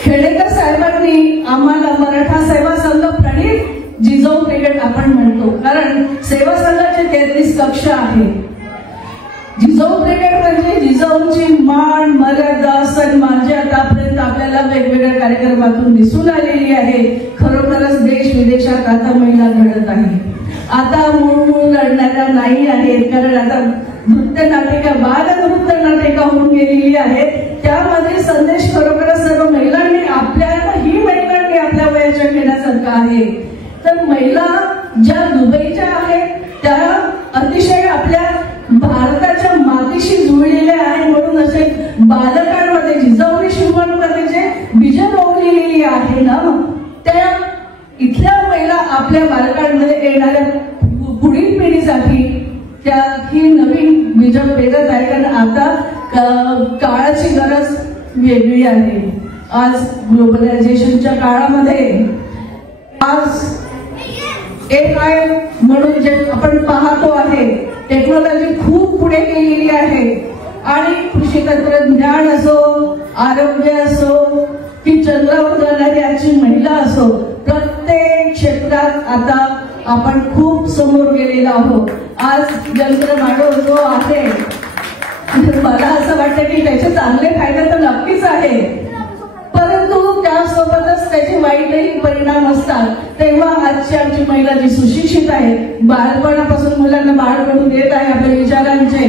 खेडेकर साहेबांनी आम्हाला मराठा सेवा संघ प्रणित जिजाऊ ब्रिगेड आपण म्हणतो, कारण सेवा संघाचे 33 कक्ष आहेत. जिजाऊ ब्रिगेड म्हणजे जिजाऊंची मान मर्यादा सन्मान जे आतापर्यंत आपल्याला वेगवेगळ्या कार्यक्रमातून दिसून आलेली आहे. खरोखरच देश विदेशात आता महिला घडत आहे. आता मूळ लढणाऱ्या नाही आहेत, कारण आता नृत्य नाटिका बाल नृत्य नाटिका होऊन गेलेली आहे. त्यामध्ये संदेश खरोखरच सर्व महिलांनी ही महिलांनी आपल्या वयाच्या घेण्यासारखं आहे. तर महिला ज्या दुबईच्या आहेत त्या अतिशय आपल्या भारताच्या मातीशी जुळलेल्या आहे. म्हणून असे बालकांमध्ये जिजाऊने शिवणमध्ये जे विजय रोवलेली आहे ना, त्या इथल्या महिला आपल्या बालकांमध्ये येणाऱ्या पुढील पिढीसाठी त्या ही नवीन विजय पेरत आहे. कारण आता काळाची गरज वेगळी आहे. आज ग्लोबलायझेशनच्या काळामध्ये आज AI म्हणून जे आपण पाहतो आहे, टेक्नॉलॉजी खूप पुढे गेलेली आहे. आणि कृषी तंत्रज्ञान असो, आरोग्य असो की चंद्रावर जाणारी आजची महिला असो, प्रत्येक क्षेत्रात आता आपण खूप समोर गेलेलो आहोत. आज यंत्रमानव जो आहे, मला असं वाटतं की त्याचे चांगले फायदे तर नक्कीच आहे, परंतु त्यासोबतच त्याचे वाईटही परिणाम असतात. तेव्हा आजची आमची महिला जी सुशिक्षित आहे, बालपणापासून मुलांना बाळ करून देत आहे आपल्या विचारांचे,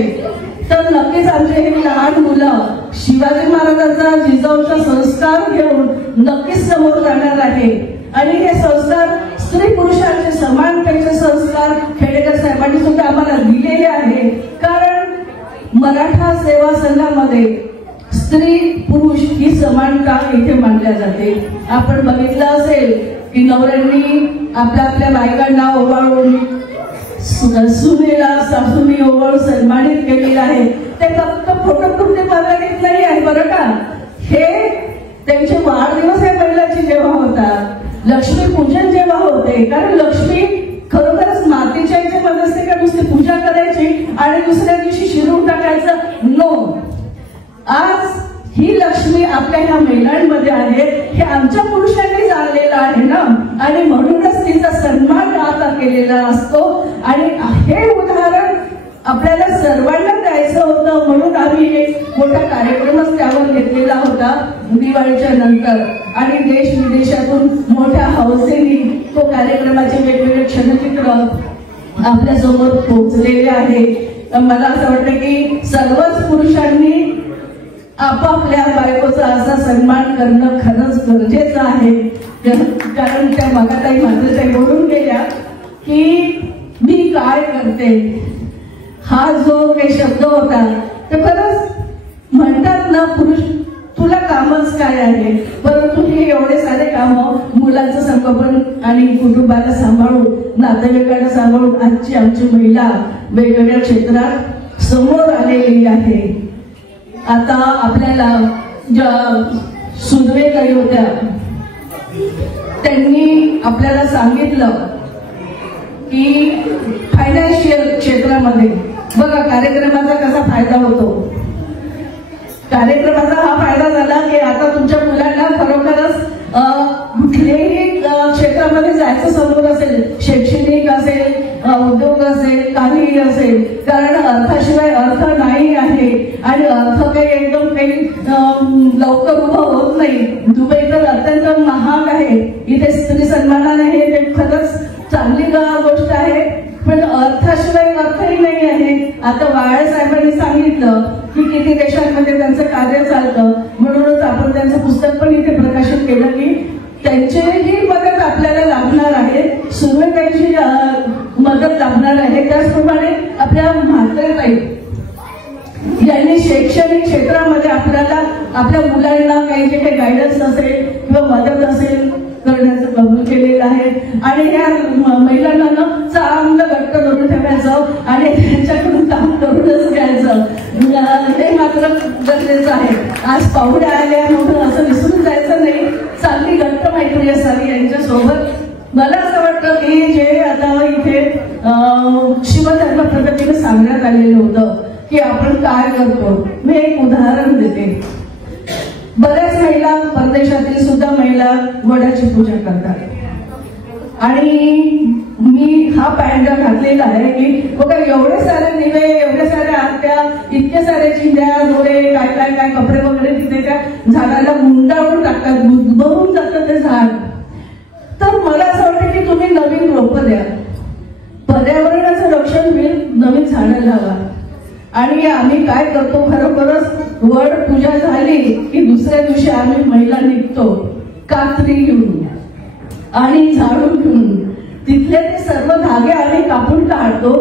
तर नक्कीच आमचे हे लहान मुलं शिवाजी महाराजांचा जिजाऊचा संस्कार घेऊन नक्कीच समोर जाणार आहे. आणि हे संस्कार स्त्री पुरुषांचे समानतेचे संस्कार खेडेकर साहेबांनी सुद्धा आम्हाला दिलेले आहे. कारण मराठा सेवा संघामध्ये स्त्री पुरुष ही समानता इथे मानल्या जाते. आपण बघितलं असेल की नवऱ्यांनी आपल्या बायकांना ओवाळून सुनेला सासूनी ओवाळून सन्मानित केलेलं आहे. ते फक्त फोटोपुरते मर्यादित नाही आहे बरं का. हे त्यांचे वाढदिवस या महिलांची जेव्हा होतात, लक्ष्मीपूजन जेव्हा होते, कारण लक्ष्मी खरोखरच मातीच्या याच्यामध्ये असते का नुसती पूजा करायची आणि दुसऱ्या दिवशी शिरून टाकायचं, नो. आज ही लक्ष्मी आपल्या ह्या महिलांमध्ये आहे. हे आमच्या पुरुषांनी जाणलेलं आहे ना, आणि म्हणूनच तिचा सन्मान आता केलेला असतो. आणि हे उदाहरण आपल्याला सर्वांना द्यायचं होतं, म्हणून आम्ही एक मोठा कार्यक्रमच त्यावर घेतलेला होता दिवाळीच्या नंतर. आणि देश विदेशातून मोठ्या हौसेने तो कार्यक्रमाचे वेगवेगळे क्षणचित्र आपल्या समोर पोहोचलेले आहे. मला असं वाटतं की सर्वच पुरुषांनी आपापल्या बायकोचा असा सन्मान करणं खरंच गरजेचं आहे. कारण त्या मागाताई मात्र बोलून गेल्या की मी काय करते, हा जो काही शब्द होता तर खरंच म्हणतात ना, पुरुष तुला कामच काय आहे, परंतु हे एवढे सारे कामं मुलांचं संगोपन आणि कुटुंबाला सांभाळून नातेवाईकांना सांभाळून आजची आमची महिला वेगवेगळ्या क्षेत्रात समोर आलेली आहे. आता आपल्याला ज्या सुदवेताई होत्या त्यांनी आपल्याला सांगितलं की फायनान्शियल क्षेत्रामध्ये बघा कार्यक्रमाचा कसा फायदा होतो. कार्यक्रमाचा हा फायदा झाला की आता तुमच्या मुलांना खरोखरच कुठल्याही क्षेत्रामध्ये जायचं समोर असेल, शैक्षणिक असेल, उद्योग असेल, काहीही असेल, कारण अर्थाशिवाय अर्थ नाही आहे. आणि अर्थ काही एकदम काही लवकर उभं होत नाही. दुबई तर अत्यंत महाग आहे. इथे स्त्री सन्मानाने हे खरंच चांगली गोष्ट आहे, पण अर्थाशिवाय अर्थही नाही आहे. आता वाळे साहेबांनी सांगितलं की किती देशांमध्ये त्यांचं कार्य चालतं, म्हणूनच आपण त्यांचं पुस्तक पण इथे प्रकाशित केलं की त्यांचीही मदत आपल्याला लाभणार आहे, सुरुवातीची मदत लाभणार आहे. त्याचप्रमाणे आपल्या म्हात्रेताई यांनी शैक्षणिक क्षेत्रामध्ये आपल्याला आपल्या मुलांना काही जे काही गायडन्स असेल किंवा मदत असेल करण्याचं कबूल केलेलं आहे. आणि ह्या महिलांना ना चांगलं घट्ट धरून ठेवायचं आणि त्यांच्याकडून काम करूनच घ्यायचं, हे मात्र गरजेचं आहे. आज पाहुणे आले म्हणून असं विसरून जायचं नाही, चांगली घट्ट मैत्री असावी यांच्यासोबत. मला असं वाटतं की जे आता इथे शिवधर्म प्रगतीने सांगण्यात आलेलं होतं की आपण काय करतो, मी एक उदाहरण देते. बऱ्याच महिला परदेशातील सुद्धा महिला वडाची पूजा करतात आणि मी हा पॅन्ट घातलेला आहे की बघा एवढे सारे दिवे, एवढे साऱ्या आरत्या, इतके सारे चिंध्या, दोरे, काय काय काय कपडे वगैरे तिथे त्या झाडाला गुंडाळून टाकतात, भरून जातं ते झाड. तर मला असं वाटतं की तुम्ही नवीन रोपं द्या, पर्यावरणाचं रक्षण होईल, नवीन झाडं लावा. आणि आम्ही काय करतो, खरोखरच वड पूजा झाली की दुसऱ्या दिवशी आम्ही महिला निघतो कात्री घेऊन आणि झाडून घेऊन तिथले ते सर्व धागे आम्ही कापून काढतो.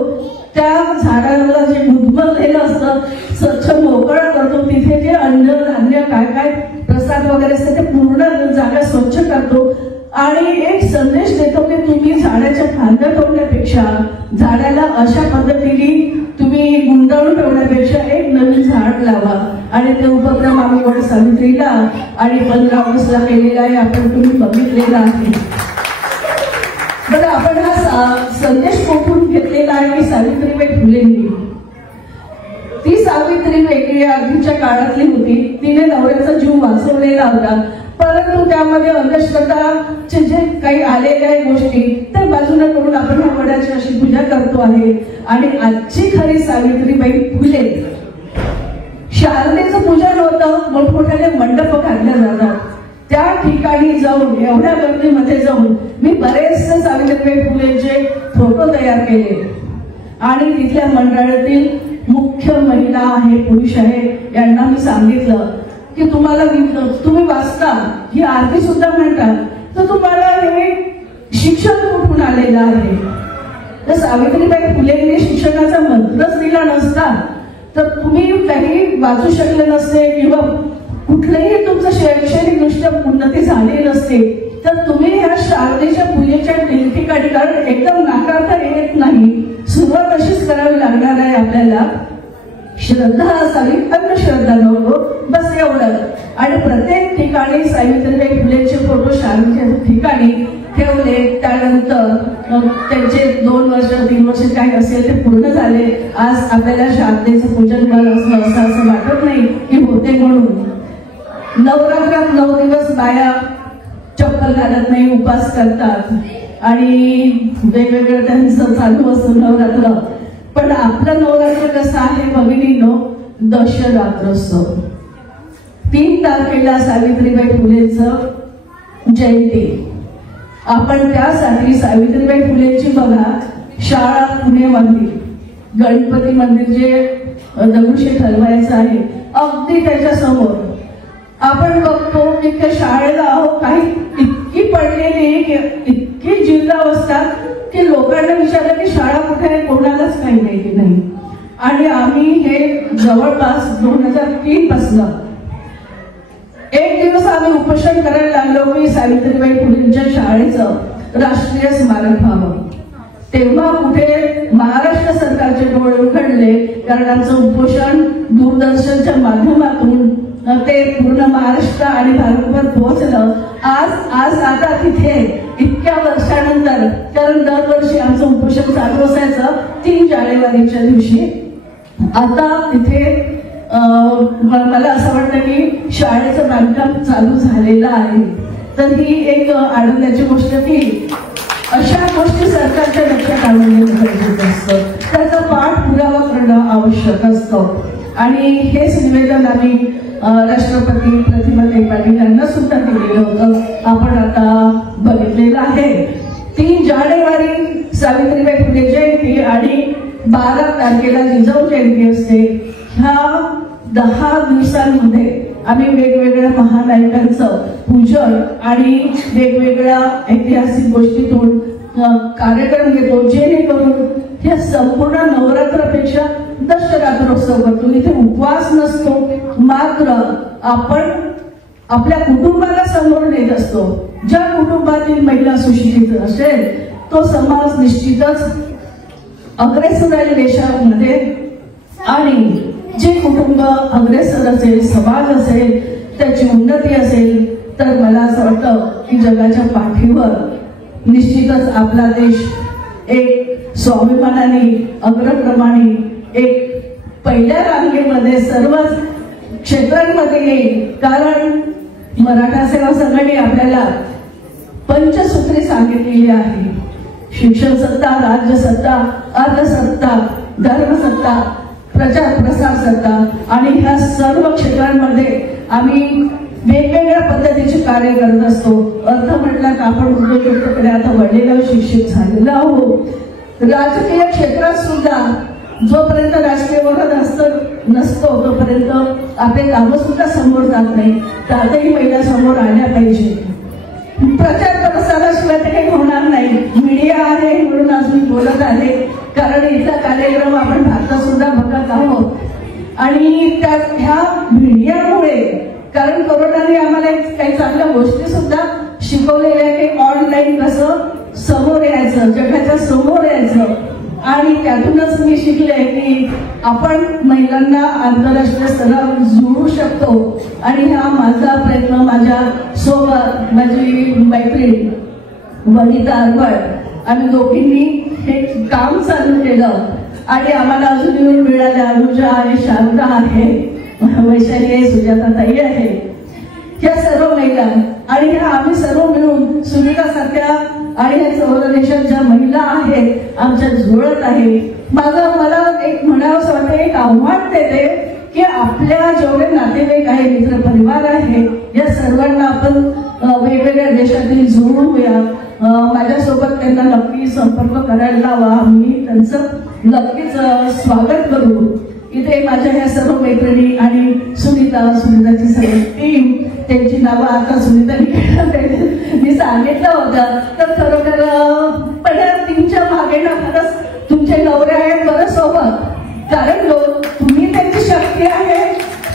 त्या झाडाला जे गुदमरलेलं असतं स्वच्छ मोकळा करतो. तिथे जे अन्न धान्य काय काय प्रसाद वगैरे असते ते पूर्ण जागा स्वच्छ करतो आणि एक संदेश देतो की तुम्ही झाडाच्या फांद्या तोडण्यापेक्षा, झाडाला अशा पद्धतीने तुम्ही गुंडाळून ठेवण्यापेक्षा एक नवीन झाड लावा. आणि ते उपक्रम आम्ही वड सावित्रीला आणि 15 ऑगस्टला केलेला आहे, आपण तुम्ही बघितलेला आहे. बरं, आपण हा संदेश कोठून घेतलेला आहे की सावित्रीबाई फुलेंनी. ती सावित्री वेगळी आधीच्या काळातली होती, तिने नवऱ्याचा जीव वाचवलेला होता, परंतु त्यामध्ये अंधश्रद्धाचे जे काही आलेल्या गोष्टी त्या बाजूला करून आपण ह्या वडाची अशी पूजा करतो आहे. आणि आजची खरी सावित्रीबाई फुले, शारदेचं पूजन होतं, मोठमोठ्याने मंडप घातल्या जातात, त्या ठिकाणी जाऊन एवढ्या गर्दीमध्ये जाऊन मी बरेचसे सावित्रीबाई फुलेचे फोटो तयार केले आणि तिथल्या मंडळातील मुख्य महिला आहे, पुरुष आहे, यांना मी सांगितलं की तुम्हाला तुम्ही वाचता, ही आरती सुद्धा म्हणतात, तर तुम्हाला हे शिक्षण कुठून आलेलं आहे. तर सावित्रीबाई फुलेंनी शिक्षणाचा मंत्रच दिला नसता तर तुम्ही काही वाचू शकले नसते किंवा कुठलेही तुमचं शैक्षणिक दृष्ट्या उन्नती झाली नसते. तर तुम्ही ह्या शारदेच्या पूजेच्या ठिकाणी, कारण एकदम नाकारता येत नाही, सुरुवात अशीच करावी लागणार आहे आपल्याला. श्रद्धा असावी, अंधश्रद्धा नको, बस एवढं. आणि प्रत्येक ठिकाणी सावित्रीबाई फुलेंचे फोटो शारदेच्या ठिकाणी ठेवले. त्यानंतर त्यांचे 2 वर्ष 3 वर्ष काय असेल ते पूर्ण झाले. आज आपल्याला शारदेचं पूजन करावं असं वाटत नाही की होते म्हणून. नवरात्रात 9 दिवस बाया चप्पल घालत नाही, उपास करतात आणि वेगवेगळं त्यांचं चालू असतं नवरात्र. पण आपलं नवरात्र कसं आहे भगिनींनो, दशरात्रोत्सव. 3 तारखेला सावित्रीबाई फुलेंचं जयंती. आपण त्यासाठी सावित्रीबाई फुलेंची बघा शाळा पुणेमध्ये गणपती मंदिर जे दगडूशेठ हलवायचं आहे अगदी त्याच्या समोर आपण बघतो की त्या शाळेला काही इतकी पडलेली, इतकी जीर्णावस्था की लोकांना विचारलं की शाळा कुठे आहे, कोणालाच काही माहिती नाही. आणि आम्ही हे जवळपास 2003 पासून एक दिवस आम्ही उपोषण करायला लागलो की सावित्रीबाई फुलेंच्या शाळेचं राष्ट्रीय स्मारक व्हावं. तेव्हा कुठे महाराष्ट्र सरकारचे डोळे उघडले, कारण आमचं उपोषण दूरदर्शनच्या माध्यमातून ते पूर्ण महाराष्ट्र आणि भारतभर पोहोचलं. आज आता तिथे इतक्या वर्षानंतर, कारण दरवर्षी आमचं उपोषण चालू असायचं 3 जानेवारीच्या दिवशी, आता तिथे मला असं वाटतं की शाळेचं बांधकाम चालू झालेलं आहे. तर ही एक आनंदाची गोष्ट की अशा गोष्टी सरकारच्या लक्षात आणून गरजेचं असतं, त्याचा पाठपुरावा करणं आवश्यक असतं. आणि हेच निवेदन आम्ही राष्ट्रपती प्रतिभाताई पाटील यांना सुद्धा दिलेलं होतं, आपण आता बघितलेलं आहे. 3 जानेवारी सावित्रीबाई फुले जयंती आणि 12 तारखेला जिजाऊ जयंती असते. ह्या 10 दिवसांमध्ये आम्ही वेगवेगळ्या महानायकांचं पूजन आणि वेगवेगळ्या ऐतिहासिक गोष्टीतून कार्यक्रम घेतो, जेणेकरून हे संपूर्ण नवरात्रापेक्षा दशरात्रोत्सव करतो. इथे उपवास नसतो, मात्र आपण आपल्या कुटुंबाला समोर नेत असतो. ज्या कुटुंबातील महिला सुशिक्षित असेल तो समाज निश्चितच अग्रेसर आहे देशामध्ये. आणि जे कुटुंब अग्रेसर असेल, समाज असेल, त्याची उन्नती असेल, तर मला असं वाटतं की जगाच्या पाठीवर निश्चितच आपला देश एक स्वाभिमानाने, अग्रक्रमाने, एक पहिल्या रांगेमध्ये सर्वच क्षेत्रांमध्ये येईल. कारण मराठा सेवा संघाने आपल्याला पंचसूत्री सांगितलेली आहे. शिक्षण सत्ता, राज्यसत्ता, अर्थसत्ता, धर्मसत्ता, प्रचार प्रसार सत्ता आणि ह्या सर्व क्षेत्रांमध्ये आम्ही वेगवेगळ्या पद्धतीचे कार्य करत असतो. अर्थ म्हटलं का आपण उद्योजकतेकडे आता वळलेलो, शिक्षित झालेलो आहोत. राजकीय क्षेत्रात सुद्धा जोपर्यंत राजकीय वर्ग नसतो तोपर्यंत आपले कामं सुद्धा समोर जात नाही. त्यातही महिला समोर आल्या पाहिजे. प्रचार प्रसाराशिवाय ते काही होणार नाही. मीडिया आहे म्हणून आज मी बोलत आहे, कारण इथला कार्यक्रम आपण भारतात सुद्धा बघत आहोत. आणि ह्या मीडियामुळे, कारण कोरोनाने आम्हाला काही चांगल्या गोष्टी सुद्धा शिकवलेल्या आहे की ऑनलाईन कसं समोर यायचं, जगाच्या समोर यायचं. आणि त्यातूनच मी शिकले की आपण महिलांना आंतरराष्ट्रीय स्तरावर जोडू शकतो. आणि हा माझा प्रयत्न, माझ्या सोबत माझी मैत्रीण वनिता अरवड, आम्ही दोघींनी हे काम चालू केलं. आणि आम्हाला अजून येऊन मिळाल्या अनुजा आहे, शारदा आहे, वैशाली आहे, सुजाताताई आहे, ह्या सर्व महिला. आणि ह्या आम्ही सर्व मिळून सुनीतासारख्या आणि ह्या सौर देशात ज्या महिला आहेत आमच्या जुळत आहे. मला एक म्हणावंसं वाटतं, एक आव्हान देते की आपल्या जेवढे नातेवाईक आहे, मित्र परिवार आहे, या सर्वांना आपण वेगवेगळ्या देशातील जोडूया. माझ्यासोबत त्यांना नक्की संपर्क करायला लावा. मी त्यांचं नक्कीच स्वागत करू. इथे माझ्या ह्या सर्व मैत्रिणी आणि सुनीताची सगळी टीम, त्यांची नावं आता सुनीतानी मी सांगितलं होतं. तर खरोखर पण टीमच्या मागे ना खरंच तुमचे नवरे आहेत बरं सोबत, कारण तुम्ही त्यांची शक्ती आहे,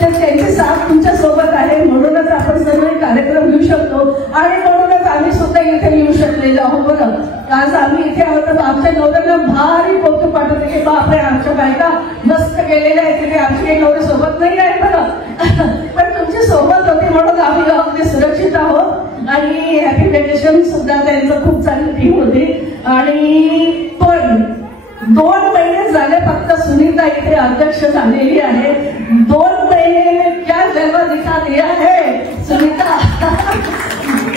तर त्यांची साथ तुमच्या सोबत आहे. म्हणूनच आपण सर्व कार्यक्रम घेऊ शकतो आणि म्हणूनच आम्ही सुद्धा इथे येऊ शकलेलो आहोत. बरं, आज आम्ही इथे आहोत, आमच्या नवऱ्यांना भारी कौतुक वाटत की बापरे आमच्या बायका मस्त गेलेल्या आहेत, तिथे आमचे काही नवरे सोबत नाही आहे. बरं, पण तुमची सोबत होती म्हणून आम्ही अगदी सुरक्षित आहोत. आणि हॅपी व्हॅकेशन सुद्धा त्यांचं खूप चांगली टीम होती. आणि पण 2 महिने झाले फक्त सुनीता इथे अध्यक्ष झालेली आहे. 2 महिने में क्या जलवा दिखा दिया है सुनीता.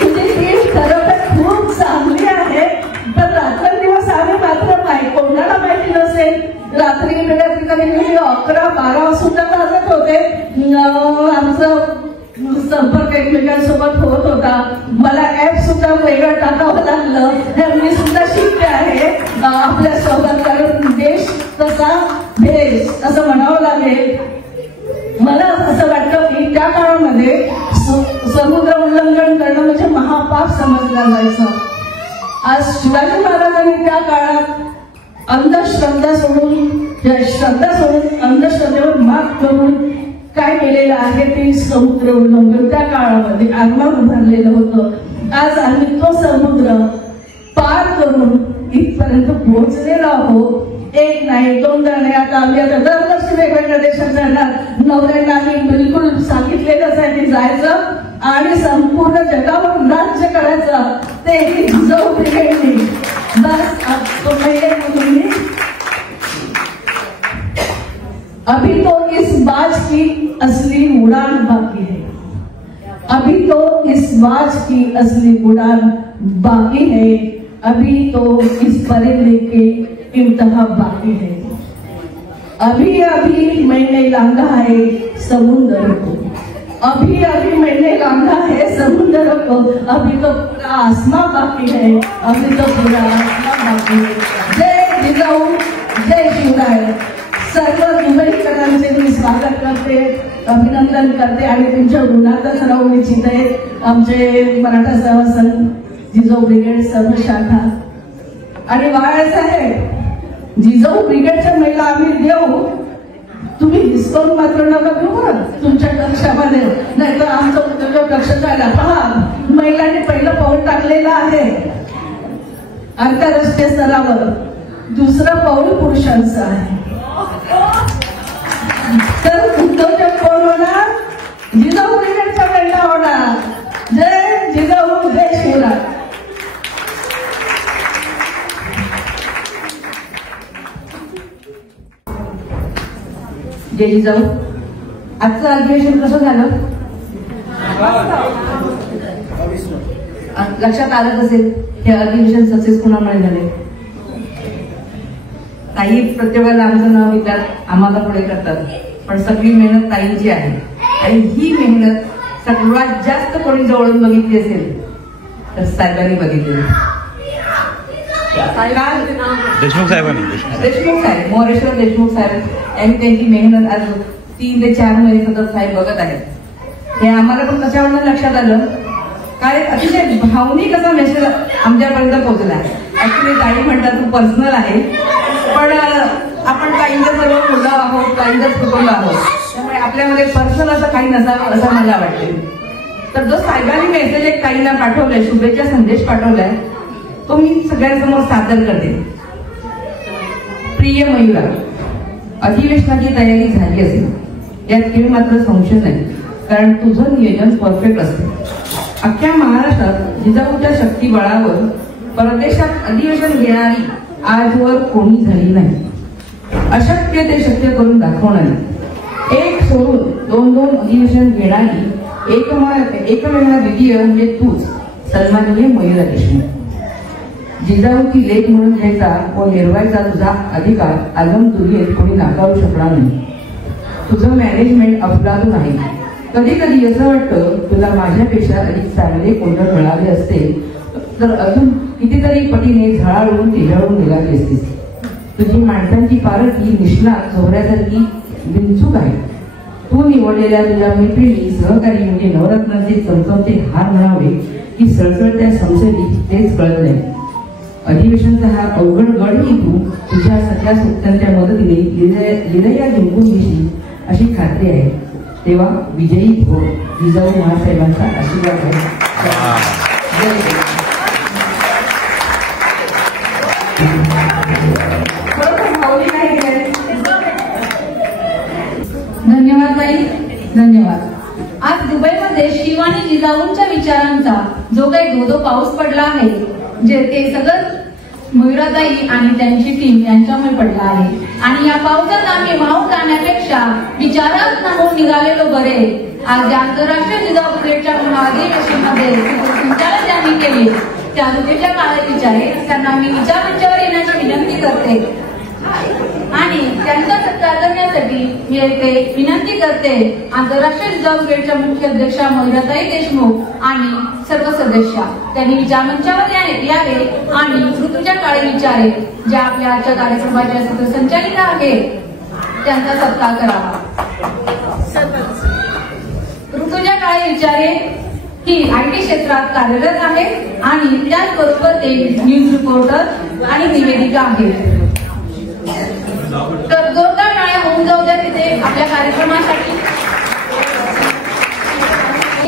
तुझी टीम खरोखर खूप चांगली आहे. पण रात्रंदिवस आम्ही मात्र कोणाला माहिती नसेल, रात्री कधी 11-12 सुद्धा वाजत होते. आमचं संपर्क एकमेकांसोबत होत होता. मला ऍप सुद्धा वेगळं टाकावं लागलं, हे मी सुद्धा शिकते आहे आपल्या सोबत. कारण देश तसा भेस असं म्हणावं लागेल. मला असं वाटतं की त्या काळामध्ये समुद्र उल्लंघन करणं म्हणजे महापाप समजलं जायचं. आज शिवाजी महाराजांनी त्या काळात अंधश्रद्धा सोडून अंधश्रद्धेवर मात करून काय केलेलं आहे ते समुद्र उल्लंघन त्या काळामध्ये आगमन उभारलेलं होतं. आज आम्ही तो समुद्र पार करून इथपर्यंत पोहोचलेलो आहोत. 1 नाही 2दा नाही, आता आम्ही आता दरवर्षी वेगवेगळ्या देशात जाणार. नवऱ्यांना आम्ही बिलकुल सांगितलेलंच आहे की जायचं आणि संपूर्ण जगावर राज्य करायचं. ते जिजाऊ ब्रिगेडनी बस महिने अभी तो इस बाज की असली उड़ान बाकी है. अभी तो इस बाज की असली उड़ान बाकी है. अभी तो इस परिंदे के इम्तिहान बाकी है. अभी अभी मैंने लांघा है समुद्र को. अभी अभी मैंने लांघा है समुद्र को. अभी तो पूरा आसमां बाकी है. अभी तो पूरा आसमां बाकी है. जय जिजाऊ, जय शिवराय. सर्व दुबईकरांचे मी स्वागत करते, अभिनंदन करते आणि तुमच्या ऋणातच राहून इच्छिते. आमचे मराठा सेवा संघ, जिजाऊ ब्रिगेड सर्व शाखा आणि बाळासाहेब जिजाऊ ब्रिगेडच्या महिला आम्ही देऊ. तुम्ही डिस्काउंट मात्र नका देऊ बरं तुमच्या कक्षामध्ये, नाहीतर आमचं उद्योग लक्ष द्यायला. पहा, महिलांनी पहिलं पाऊल टाकलेलं आहे आंतरराष्ट्रीय स्तरावर. दुसरं पाऊल पुरुषांचं आहे. तर उद्योजक कोण होणार? जिजाऊ ब्रिगेडच्या महिला होणार. जय जिजाऊ, जय शिवराय. जय जिजाऊ. आजचं अधिवेशन कसं झालं? लक्षात आलं असेल हे अधिवेशन सक्सेसफुल झाले. ताई प्रत्येकाला आमचं नाव घेतात, आम्हाला पुढे करतात, पण सगळी मेहनत ताईंची आहे. आणि ही मेहनत सर्वात जास्त कोणी जवळून बघितली असेल तर साहेबांनी बघितली. देशमुख साहेब, मोरेश्वर देशमुख साहेब यांनी त्यांची मेहनत आज 3 ते 4 महिने सतत साहेब बघत आहेत. हे आम्हाला पण कशावरून लक्षात आलं, काय अतिशय भावनिक असा मेसेज आमच्यापर्यंत पोहोचला. ऍक्च्युली ताई म्हणतात तू पर्सनल आहे, पण आपण ताईंचं सर्व मुलं आहोत, ताईंचंच कुटुंब आहोत, त्यामुळे आपल्यामध्ये पर्सनल असं काही नसावं असं मला वाटते. तर जो साहेबांनी मेसेज एक ताईंना पाठवलाय, शुभेच्छा संदेश पाठवलाय, तो मी सगळ्यांसमोर सादर करते. प्रिय मयुरा, अधिवेशनाची तयारी झाली असेल यात काही मात्र संशय नाही, कारण तुझं नियोजन परफेक्ट असते. अख्ख्या महाराष्ट्रात जिजाऊच्या शक्तीबळावर परदेशात अधिवेशन घेणारी आजवर कोणी झाली नाही. अशक्य ते शक्य करून दाखवणारी, एक सोडून 2-2 अधिवेशन घेणारी एकमेव द्वितीय म्हणजे तूच, सन्माननीय मयुरा देशमुख. जिजाऊची लेख म्हणून घ्यायचा व निर्वायचा तुझा अधिकार आलमदुरीत कोणी नाकारू शकणार नाही. तुझं मॅनेजमेंट अफलातून आहे. कधी कधी असं वाटतं तुला माझ्यापेक्षा अधिक चांगले कोणतं मिळाले असते तर अजून कितीतरी पटीने झळाळून तिझळून निघाली असतीस. तुझी माणसांची पारखी निष्णात चोहऱ्यासारखी बिनचूक आहे. तू निवडलेल्या तुझ्या मैत्रिणी सहकारी म्हणजे नवरत्नांचे चमचमचे हार म्हणावे की सळसळत्या संसदी तेच कळत नाही. अधिवेशनचा हा अवघड गडही तू तुझ्या सगळ्या सुट्ट्यांच्या मदतीने लिलया जिंकून घेशील अशी खात्री आहे. तेव्हा विजयी हो, जिजाऊ महासाहेबांचा आशीर्वाद आहे. धन्यवाद ताई, धन्यवाद. आज दुबईमध्ये शिव आणि जिजाऊंच्या विचारांचा जो काही धोधो पाऊस पडला आहे, जे ते सगळं मयुराताई आणि त्यांची टीम यांच्यामुळे पडला आहे. आणि या पावसात आम्ही वाहून जाण्यापेक्षा विचारात नाहून निघालेलो बरे. आज या आंतरराष्ट्रीय जिजाऊ प्लेटच्या महाअधिवेशनामध्ये संचालन ज्यांनी केले त्या ऋतूच्या काळात विचारे त्यांना मी विचारांच्यावर येण्याची विनंती करते आणि त्यांचा सत्कार करण्यासाठी मी येथे विनंती करते आंतरराष्ट्रीय जिजाऊ प्लेटच्या मुख्य अध्यक्षा मयुराताई देशमुख आणि सर्व सदस्य. त्यांनी विचारमंचावर यावे आणि ऋतूच्या काळी विचारे ज्या आपल्या आजच्या कार्यक्रमाच्या सूत्रसंचालिका आहेत त्यांचा सत्कार करावा. ऋतूच्या काळी विचारे ही IT क्षेत्रात कार्यरत आहे आणि त्याचबरोबर ते न्यूज रिपोर्टर आणि निवेदिका आहेत. तर जोरदार टाळ्या होऊन जाऊ द्या तिथे आपल्या कार्यक्रमासाठी.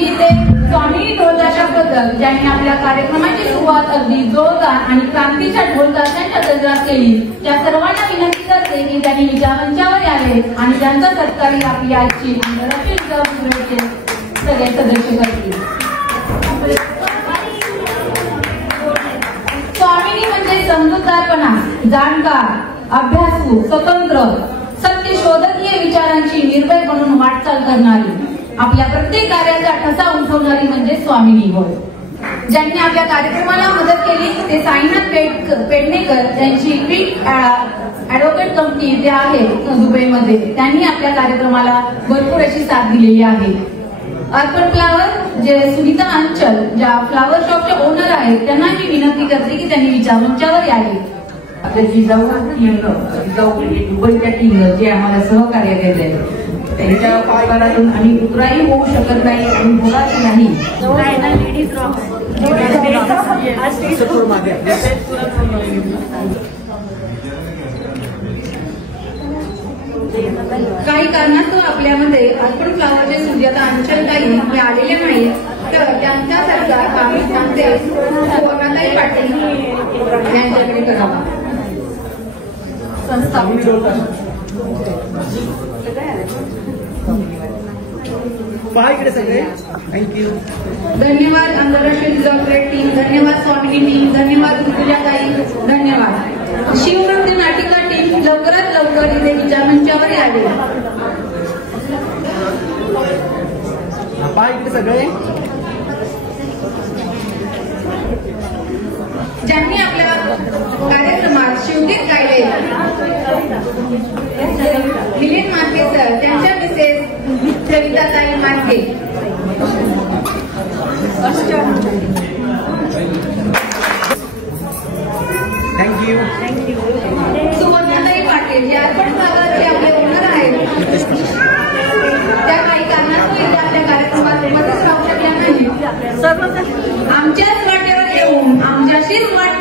इथे स्वामी ढोलताशाबद्दल ज्यांनी आपल्या कार्यक्रमाची सुरुवात अगदी जोरदार आणि क्रांतीच्या ढोलताशांच्या गजरात केली त्या सर्वांना विनंती करते की त्यांनी विचारमंचावर यावे आणि त्यांचा सत्कार आपली आजची आंतरराष्ट्रीय जिजाऊ प्लेटचे सगळे सदस्य करतील. स्वामिनी म्हणजे समजूतदारपणा, जाणकार, अभ्यासू, स्वतंत्र, सत्य शोधकीय विचारांची निर्भय बनून वाटचाल करणारी, आपल्या प्रत्येक कार्याचा ठसा उमटवणारी म्हणजे स्वामिनी होय. ज्यांनी आपल्या कार्यक्रमाला मदत केली ते साईनाथ पेडणेकर, त्यांची क्विक ऍडव्होकेट कंपनी ते आहे दुबईमध्ये, त्यांनी आपल्या कार्यक्रमाला भरपूर अशी साथ दिलेली आहे. अर्पण फ्लावर जे सुनीता अंचल ज्या फ्लावर शॉपचे ओनर आहेत त्यांना मी विनंती करते की त्यांनी विचारमंचावर यावे. आपल्या जिजाऊ दुबईच्या टीमनं जे आम्हाला सहकार्य केले त्यांच्या पाठबळातून आम्ही उतराही होऊ शकत नाही आणि बोलाच नाही. काही कारणास्तव आपल्यामध्ये अर्पण फ्लावरचे सुजाता अंचलताई हे आलेले नाहीत, तर त्यांचा सत्कार आम्ही सांगते सुवर्णाताई पाटील यांच्याकडे करावा. थँक्यू. धन्यवाद आंतरराष्ट्रीय जिजाऊ प्लेट टीम, धन्यवाद स्वामिनी टीम, धन्यवाद ऋतुजाताई, धन्यवाद. शिवनृत्य नाटिका टीम लवकरात लवकर इथे विचारमंचावर यावे. सगळे ज्यांनी आपल्या कार्यक्रमात शिवगीत गायले मिलिंद मार्के सर, त्यांच्या मिसेस सविताताई मार्के. थँक्यू. सुवर्णाताई पाटील या अर्पण सागरचे आपले ओनर आहेत. त्या काही कारणास्तव आपल्या कार्यक्रमात मध्येच राहू शकल्या नाही. आमच्याच वाटेवर येऊन आमच्याशीच वाट